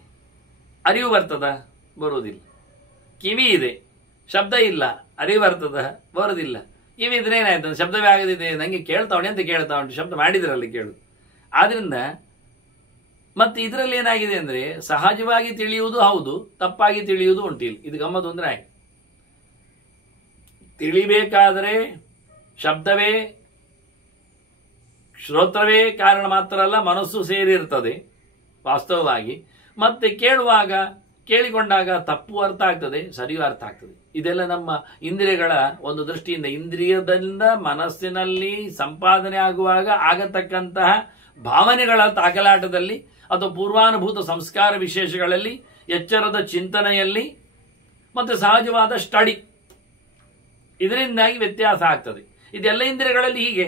ಅರಿವು ಬರ್ತದ? ಬರುವುದಿಲ್ಲ. ಕಿವಿ ಇದೆ, ಶಬ್ದ ಇಲ್ಲ, ಅರಿವು ಬರ್ತದ? ಬರುವುದಿಲ್ಲ. ಕಿವಿ ಇದ್ರೆ ಏನಾಯ್ತು, ಶಬ್ದವೇ ಆಗದಿದೆ, ನನಗೆ ಕೇಳ್ತಾ ಉಂಟು, ಎಂತ ಕೇಳ್ತಾ ಉಂಟು, ಶಬ್ದ ಮಾಡಿದ್ರಲ್ಲಿ ಕೇಳುದು. ಆದ್ರಿಂದ ಮತ್ತೆ ಇದರಲ್ಲಿ ಏನಾಗಿದೆ ಅಂದ್ರೆ, ಸಹಜವಾಗಿ ತಿಳಿಯುವುದು ಹೌದು, ತಪ್ಪಾಗಿ ತಿಳಿಯುವುದು ಉಂಟಿಲ್ಲ. ಇದು ಗಮ್ಮತ್ತು ಅಂದ್ರೆ ಆಯ್ತು. ತಿಳಿಬೇಕಾದರೆ ಶಬ್ದವೇ, ಶ್ರೋತ್ರವೇ ಕಾರಣ ಮಾತ್ರ ಅಲ್ಲ, ಮನಸ್ಸು ಸೇರಿರ್ತದೆ ವಾಸ್ತವವಾಗಿ. ಮತ್ತೆ ಕೇಳುವಾಗ, ಕೇಳಿಕೊಂಡಾಗ ತಪ್ಪು ಅರ್ಥ ಆಗ್ತದೆ, ಸರಿಯೂ ಅರ್ಥ ಆಗ್ತದೆ. ಇದೆಲ್ಲ ನಮ್ಮ ಇಂದ್ರಿಯಗಳ ಒಂದು ದೃಷ್ಟಿಯಿಂದ, ಇಂದ್ರಿಯದಿಂದ ಮನಸ್ಸಿನಲ್ಲಿ ಸಂಪಾದನೆ ಆಗುವಾಗ ಆಗತಕ್ಕಂತಹ ಭಾವನೆಗಳ ತಾಕಲಾಟದಲ್ಲಿ ಅಥವಾ ಪೂರ್ವಾನುಭೂತ ಸಂಸ್ಕಾರ ವಿಶೇಷಗಳಲ್ಲಿ, ಎಚ್ಚರದ ಚಿಂತನೆಯಲ್ಲಿ ಮತ್ತು ಸಹಜವಾದ ಸ್ಟಡಿ, ಇದರಿಂದಾಗಿ ವ್ಯತ್ಯಾಸ ಆಗ್ತದೆ. ಇದೆಲ್ಲ ಇಂದ್ರಿಯಗಳಲ್ಲಿ ಹೀಗೆ.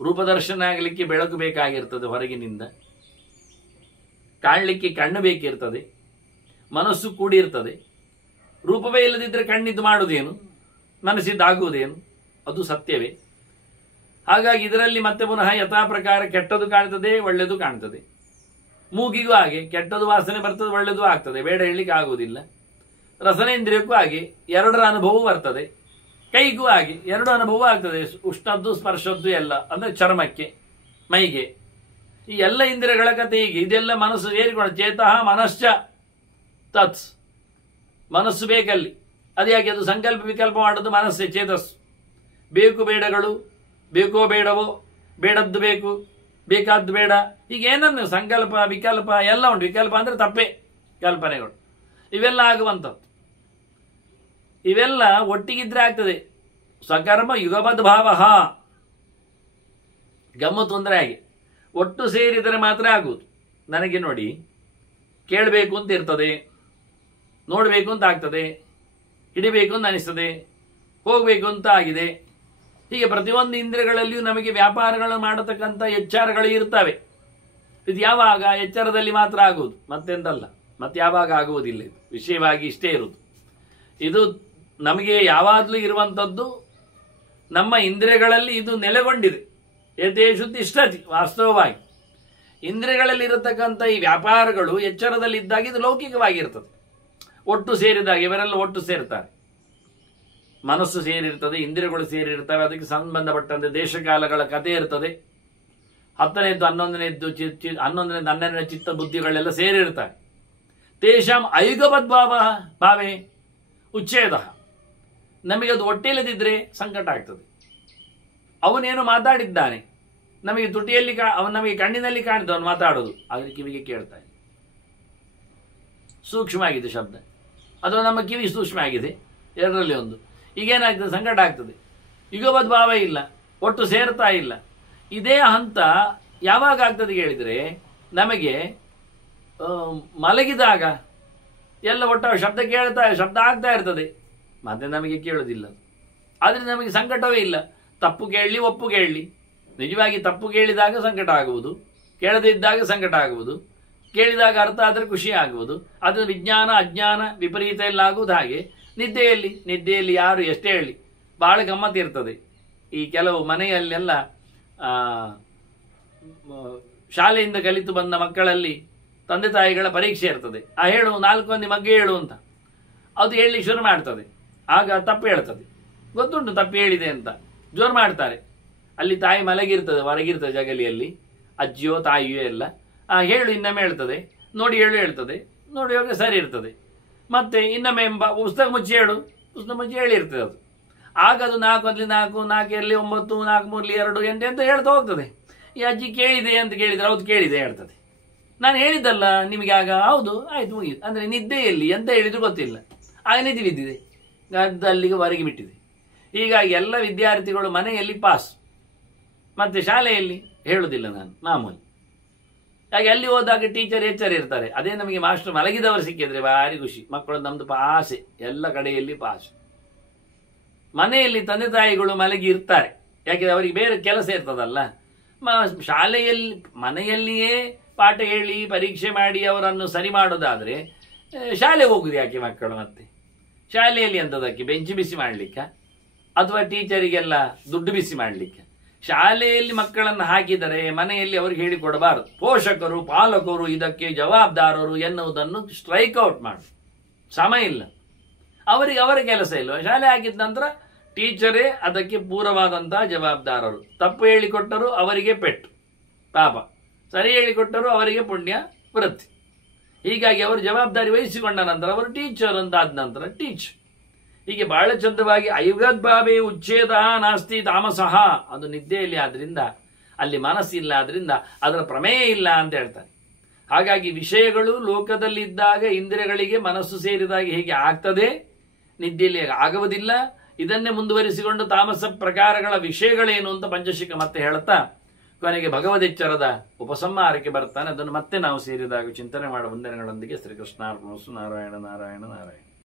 ರೂಪದರ್ಶನ ಆಗಲಿಕ್ಕೆ ಬೆಳಕು ಬೇಕಾಗಿರ್ತದೆ ಹೊರಗಿನಿಂದ, ಕಾಣಲಿಕ್ಕೆ ಕಣ್ಣು ಬೇಕಿರ್ತದೆ, ಮನಸ್ಸು ಕೂಡಿರ್ತದೆ. ರೂಪವೇ ಇಲ್ಲದಿದ್ದರೆ ಕಣ್ಣಿದ್ದು ಮಾಡುವುದೇನು, ಮನಸ್ಸಿದ್ದಾಗುವುದೇನು? ಅದು ಸತ್ಯವೇ. ಹಾಗಾಗಿ ಇದರಲ್ಲಿ ಮತ್ತೆ ಪುನಃ ಯಥಾ ಪ್ರಕಾರ ಕೆಟ್ಟದು ಕಾಣ್ತದೆ, ಒಳ್ಳೆಯದು ಕಾಣ್ತದೆ. ಮೂಗಿಗೂ ಹಾಗೆ ಕೆಟ್ಟದು ವಾಸನೆ ಬರ್ತದೆ, ಒಳ್ಳೆಯದು ಆಗ್ತದೆ, ಬೇಡ ಹೇಳಲಿಕ್ಕೆ ಆಗುವುದಿಲ್ಲ. ರಸನೇಂದ್ರಿಯಕ್ಕೂ ಹಾಗೆ ಎರಡರ ಅನುಭವ ಬರ್ತದೆ. ಕೈಗೂ ಹಾಗೆ ಎರಡು ಅನುಭವ ಆಗ್ತದೆ, ಉಷ್ಣದ್ದು ಸ್ಪರ್ಶದ್ದು ಎಲ್ಲ, ಅಂದ್ರೆ ಚರ್ಮಕ್ಕೆ, ಮೈಗೆ. ಈ ಎಲ್ಲ ಇಂದ್ರಿಯಗಳ ಕಥೆ ಹೀಗೆ. ಇದೆಲ್ಲ ಮನಸ್ಸು ಸೇರಿಕೊಂಡು, ಚೇತಃ ಮನಶ್ಚ ತತ್ಸ್, ಮನಸ್ಸು ಬೇಕಲ್ಲಿ. ಅದ್ಯಾಕೆ? ಅದು ಸಂಕಲ್ಪ ವಿಕಲ್ಪ ಮಾಡೋದು ಮನಸ್ಸೇ, ಚೇತಸ್ಸು. ಬೇಕು ಬೇಡಗಳು, ಬೇಕೋ ಬೇಡವೋ, ಬೇಡದ್ದು ಬೇಕು, ಬೇಕಾದ್ದು ಬೇಡ, ಈಗ ಏನನ್ನು ಸಂಕಲ್ಪ ವಿಕಲ್ಪ ಎಲ್ಲ ಉಂಟು. ವಿಕಲ್ಪ ಅಂದ್ರೆ ತಪ್ಪೇ ಕಲ್ಪನೆಗಳು, ಇವೆಲ್ಲ ಆಗುವಂಥದ್ದು. ಇವೆಲ್ಲ ಒಟ್ಟಿಗಿದ್ರೆ ಆಗ್ತದೆ. ಸ್ವಕರ್ಮ ಯುಗಬದ್ ಭಾವ. ಗಮ್ಮತ್ತು ಅಂದ್ರೆ ಹಾಗೆ, ಒಟ್ಟು ಸೇರಿದರೆ ಮಾತ್ರ ಆಗುವುದು. ನನಗೆ ನೋಡಿ, ಕೇಳಬೇಕು ಅಂತ ಇರ್ತದೆ, ನೋಡಬೇಕು ಅಂತ ಆಗ್ತದೆ, ಹಿಡಿಬೇಕು ಅಂತ ಅನಿಸ್ತದೆ, ಹೋಗಬೇಕು ಅಂತ ಆಗಿದೆ. ಹೀಗೆ ಪ್ರತಿಯೊಂದು ಇಂದ್ರಿಯಗಳಲ್ಲಿಯೂ ನಮಗೆ ವ್ಯಾಪಾರಗಳು ಮಾಡತಕ್ಕಂಥ ಎಚ್ಚರಗಳು ಇರ್ತವೆ. ಇದು ಯಾವಾಗ ಎಚ್ಚರದಲ್ಲಿ ಮಾತ್ರ ಆಗುವುದು, ಮತ್ತೆಂದಲ್ಲ. ಮತ್ತೆ ಯಾವಾಗ ಆಗುವುದಿಲ್ಲ. ಇದು ವಿಷಯವಾಗಿ ಇಷ್ಟೇ ಇರುವುದು. ಇದು ನಮಗೆ ಯಾವಾಗಲೂ ಇರುವಂಥದ್ದು. ನಮ್ಮ ಇಂದ್ರಿಯಗಳಲ್ಲಿ ಇದು ನೆಲೆಗೊಂಡಿದೆ. ಏತೇಷು ತಿಷ್ಠತಿ. ವಾಸ್ತವವಾಗಿ ಇಂದ್ರಿಯಗಳಲ್ಲಿ ಇರತಕ್ಕಂಥ ಈ ವ್ಯಾಪಾರಗಳು ಎಚ್ಚರದಲ್ಲಿದ್ದಾಗ ಇದು ಲೌಕಿಕವಾಗಿರ್ತದೆ. ಒಟ್ಟು ಸೇರಿದಾಗ ಇವರೆಲ್ಲ ಒಟ್ಟು ಸೇರ್ತಾರೆ. ಮನಸ್ಸು ಸೇರಿರ್ತದೆ, ಇಂದ್ರಿಯಗಳು ಸೇರಿರ್ತವೆ, ಅದಕ್ಕೆ ಸಂಬಂಧಪಟ್ಟಂತೆ ದೇಶಕಾಲಗಳ ಕಥೆ ಇರ್ತದೆ. 10ನೇದ್ದು 11ನೇದ್ದು 12ನೇ ಚಿತ್ತ ಬುದ್ಧಿಗಳೆಲ್ಲ ಸೇರಿರ್ತವೆ. ತೇಷಾಂ ಅಯುಗಬದ್ಭಾವ ಭಾವೇ ಉಚ್ಛೇದ. ನಮಗೆ ಅದು ಒಟ್ಟಿಲ್ಲದಿದ್ರೆ ಸಂಕಟ ಆಗ್ತದೆ. ಅವನೇನು ಮಾತಾಡಿದ್ದಾನೆ, ನಮಗೆ ತುಟಿಯಲ್ಲಿ ಅವನು ನಮಗೆ ಕಣ್ಣಿನಲ್ಲಿ ಕಾಣ್ತದೆ ಅವನು ಮಾತಾಡೋದು, ಆದರೆ ಕಿವಿಗೆ ಕೇಳ್ತಾ ಇದೆ. ಸೂಕ್ಷ್ಮ ಆಗಿದೆ ಶಬ್ದ, ಅಥವಾ ನಮ್ಮ ಕಿವಿ ಸೂಕ್ಷ್ಮ ಆಗಿದೆ, ಎರಡರಲ್ಲಿ ಒಂದು. ಈಗೇನಾಗ್ತದೆ, ಸಂಕಟ ಆಗ್ತದೆ. ಯುಗಬದ್ಧ ಭಾವ ಇಲ್ಲ, ಒಟ್ಟು ಸೇರ್ತಾ ಇಲ್ಲ. ಇದೇ ಹಂತ ಯಾವಾಗ ಆಗ್ತದೆ ಹೇಳಿದರೆ, ನಮಗೆ ಮಲಗಿದಾಗ ಎಲ್ಲ ಒಟ್ಟ ಶಬ್ದ ಆಗ್ತಾ ಇರ್ತದೆ, ಮತ್ತೆ ನಮಗೆ ಕೇಳೋದಿಲ್ಲ. ಆದರೆ ನಮಗೆ ಸಂಕಟವೇ ಇಲ್ಲ. ತಪ್ಪು ಕೇಳಲಿ ಒಪ್ಪು ಕೇಳಲಿ, ನಿಜವಾಗಿ ತಪ್ಪು ಕೇಳಿದಾಗ ಸಂಕಟ ಆಗುವುದು, ಕೇಳದೇ ಇದ್ದಾಗ ಸಂಕಟ ಆಗುವುದು, ಕೇಳಿದಾಗ ಅರ್ಥ ಆದರೆ ಖುಷಿ ಆಗುವುದು. ಅದು ವಿಜ್ಞಾನ ಅಜ್ಞಾನ ವಿಪರೀತ ಎಲ್ಲ ಆಗುವುದು. ಹಾಗೆ ನಿದ್ದೆಯಲ್ಲಿ ಯಾರು ಎಷ್ಟೇ ಹೇಳಿ ಬಹಳ ಗಮ್ಮತ್ತಿರ್ತದೆ. ಈ ಕೆಲವು ಮನೆಯಲ್ಲೆಲ್ಲ ಶಾಲೆಯಿಂದ ಕಲಿತು ಬಂದ ಮಕ್ಕಳಲ್ಲಿ ತಂದೆ ತಾಯಿಗಳ ಪರೀಕ್ಷೆ ಇರ್ತದೆ. ಹೇಳು 4 ಮಂದಿ ಮಗ್ಗೆ ಹೇಳು ಅಂತ ಅದು ಹೇಳಿ ಶುರು ಮಾಡ್ತದೆ. ಆಗ ತಪ್ಪು ಹೇಳ್ತದೆ, ಗೊತ್ತುಂಟು ತಪ್ಪು ಹೇಳಿದೆ ಅಂತ, ಜೋರು ಮಾಡ್ತಾರೆ. ಅಲ್ಲಿ ತಾಯಿ ಮಲಗಿರ್ತದೆ, ಹೊರಗಿರ್ತದೆ ಜಗಲಿಯಲ್ಲಿ, ಅಜ್ಜಿಯೋ ತಾಯಿಯೋ ಎಲ್ಲ. ಹೇಳು ಇನ್ನೊಮ್ಮೆ ಹೇಳ್ತದೆ, ನೋಡಿ ಹೇಳು ಹೇಳ್ತದೆ, ನೋಡಿ ಹೋಗಿ ಸರಿ ಇರ್ತದೆ. ಮತ್ತೆ ಇನ್ನೊಮ್ಮೆ ಪುಸ್ತಕ ಮುಚ್ಚಿ ಹೇಳು, ಪುಸ್ತಕ ಮುಚ್ಚಿ ಹೇಳಿರ್ತದೆ ಅದು. ಆಗ ಅದು 4 × 4, 4 × 9, 4 × 3 2 8 ಅಂತ ಹೇಳ್ತಾ ಹೋಗ್ತದೆ. ಈ ಅಜ್ಜಿ ಕೇಳಿದೆ ಅಂತ ಕೇಳಿದ್ರೆ ಹೌದು ಕೇಳಿದೆ ಹೇಳ್ತದೆ. ನಾನು ಹೇಳಿದ್ದಲ್ಲ ನಿಮಗೆ, ಆಗ ಹೌದು ಆಯ್ತು ಮುಗಿದು. ಅಂದರೆ ನಿದ್ದೆಯಲ್ಲಿ ಎಂತ ಹೇಳಿದ್ರು ಗೊತ್ತಿಲ್ಲ, ಆಗ ನಿದ್ದೆ ಬಿದ್ದಿದೆ, ಅಲ್ಲಿಗೆ ಹೊರಗೆ ಬಿಟ್ಟಿದೆ. ಹೀಗಾಗಿ ಎಲ್ಲ ವಿದ್ಯಾರ್ಥಿಗಳು ಮನೆಯಲ್ಲಿ ಪಾಸ್, ಮತ್ತೆ ಶಾಲೆಯಲ್ಲಿ ಹೇಳುವುದಿಲ್ಲ ನಾನು ಮಾಮೂಲಿ. ಹಾಗೆ ಅಲ್ಲಿ ಹೋದಾಗ ಟೀಚರ್ ಎಚ್ಚರ ಇರ್ತಾರೆ. ಅದೇ ನಮಗೆ ಮಾಸ್ಟರ್ ಮಲಗಿದವರು ಸಿಕ್ಕಿದ್ರೆ ಭಾರಿ ಖುಷಿ. ಮಕ್ಕಳು ನಮ್ದು ಪಾಸೆ, ಎಲ್ಲ ಕಡೆಯಲ್ಲಿ ಪಾಸ್. ಮನೆಯಲ್ಲಿ ತಂದೆ ತಾಯಿಗಳು ಮಲಗಿ ಇರ್ತಾರೆ, ಯಾಕೆಂದ್ರೆ ಅವರಿಗೆ ಬೇರೆ ಕೆಲಸ ಇರ್ತದಲ್ಲ. ಶಾಲೆಯಲ್ಲಿ ಮನೆಯಲ್ಲಿಯೇ ಪಾಠ ಹೇಳಿ ಪರೀಕ್ಷೆ ಮಾಡಿ ಅವರನ್ನು ಸರಿ ಮಾಡೋದಾದ್ರೆ ಶಾಲೆ ಹೋಗುದು ಯಾಕೆ ಮಕ್ಕಳು? ಮತ್ತೆ ಶಾಲೆಯಲ್ಲಿ ಎಂಥದಕ್ಕೆ ಬೆಂಚು ಬಿಸಿ ಮಾಡಲಿಕ್ಕೆ ಅಥವಾ ಟೀಚರಿಗೆಲ್ಲ ದುಡ್ಡು ಬಿಸಿ ಮಾಡಲಿಕ್ಕೆ? ಶಾಲೆಯಲ್ಲಿ ಮಕ್ಕಳನ್ನು ಹಾಕಿದರೆ ಮನೆಯಲ್ಲಿ ಅವ್ರಿಗೆ ಹೇಳಿಕೊಡಬಾರದು. ಪೋಷಕರು ಪಾಲಕರು ಇದಕ್ಕೆ ಜವಾಬ್ದಾರರು ಎನ್ನುವುದನ್ನು ಸ್ಟ್ರೈಕ್ ಔಟ್ ಮಾಡು. ಸಮಯ ಇಲ್ಲ ಅವರಿಗೆ, ಅವರ ಕೆಲಸ ಇಲ್ಲ. ಶಾಲೆ ಹಾಕಿದ ನಂತರ ಟೀಚರೇ ಅದಕ್ಕೆ ಪೂರವಾದಂತಹ ಜವಾಬ್ದಾರರು. ತಪ್ಪು ಹೇಳಿಕೊಟ್ಟರು ಅವರಿಗೆ ಪೆಟ್ಟು ಪಾಪ, ಸರಿ ಹೇಳಿಕೊಟ್ಟರು ಅವರಿಗೆ ಪುಣ್ಯ ವೃತ್ತಿ. ಹೀಗಾಗಿ ಅವರು ಜವಾಬ್ದಾರಿ ವಹಿಸಿಕೊಂಡ ನಂತರ ಅವರು ಟೀಚರ್ ಅಂತ ಆದ ನಂತರ ಟೀಚ್. ಹೀಗೆ ಬಹಳ ಚಂದವಾಗಿ ಅಯುಗದ್ಭಾವೇ ಉಚ್ಛೇದ ನಾಸ್ತಿ ತಾಮಸಃ. ಅದು ನಿದ್ದೆಯಲ್ಲಿ ಆದ್ರಿಂದ, ಅಲ್ಲಿ ಮನಸ್ಸಿಲ್ಲ, ಆದ್ರಿಂದ ಅದರ ಪ್ರಮೇಯ ಇಲ್ಲ ಅಂತ ಹೇಳ್ತಾರೆ. ಹಾಗಾಗಿ ವಿಷಯಗಳು ಲೋಕದಲ್ಲಿದ್ದಾಗ ಇಂದ್ರಿಯಗಳಿಗೆ ಮನಸ್ಸು ಸೇರಿದಾಗ ಹೇಗೆ ಆಗ್ತದೆ, ನಿದ್ದೆಯಲ್ಲಿ ಆಗುವುದಿಲ್ಲ. ಇದನ್ನೇ ಮುಂದುವರಿಸಿಕೊಂಡು ತಾಮಸ ಪ್ರಕಾರಗಳ ವಿಷಯಗಳೇನು ಅಂತ ಪಂಚಶಿಖ ಮತ್ತೆ ಹೇಳುತ್ತಾ ಕೊನೆಗೆ ಭಗವದೆಚ್ಚರದ ಉಪಸಂಹಾರಕ್ಕೆ ಬರ್ತಾನೆ. ಅದನ್ನು ಮತ್ತೆ ನಾವು ಸೇರಿದಾಗ ಚಿಂತನೆ ಮಾಡುವ ವಂದನೆಗಳೊಂದಿಗೆ ಶ್ರೀಕೃಷ್ಣಾರ್ಪಣಸ್ತು. ನಾರಾಯಣ ನಾರಾಯಣ ನಾರಾಯಣ.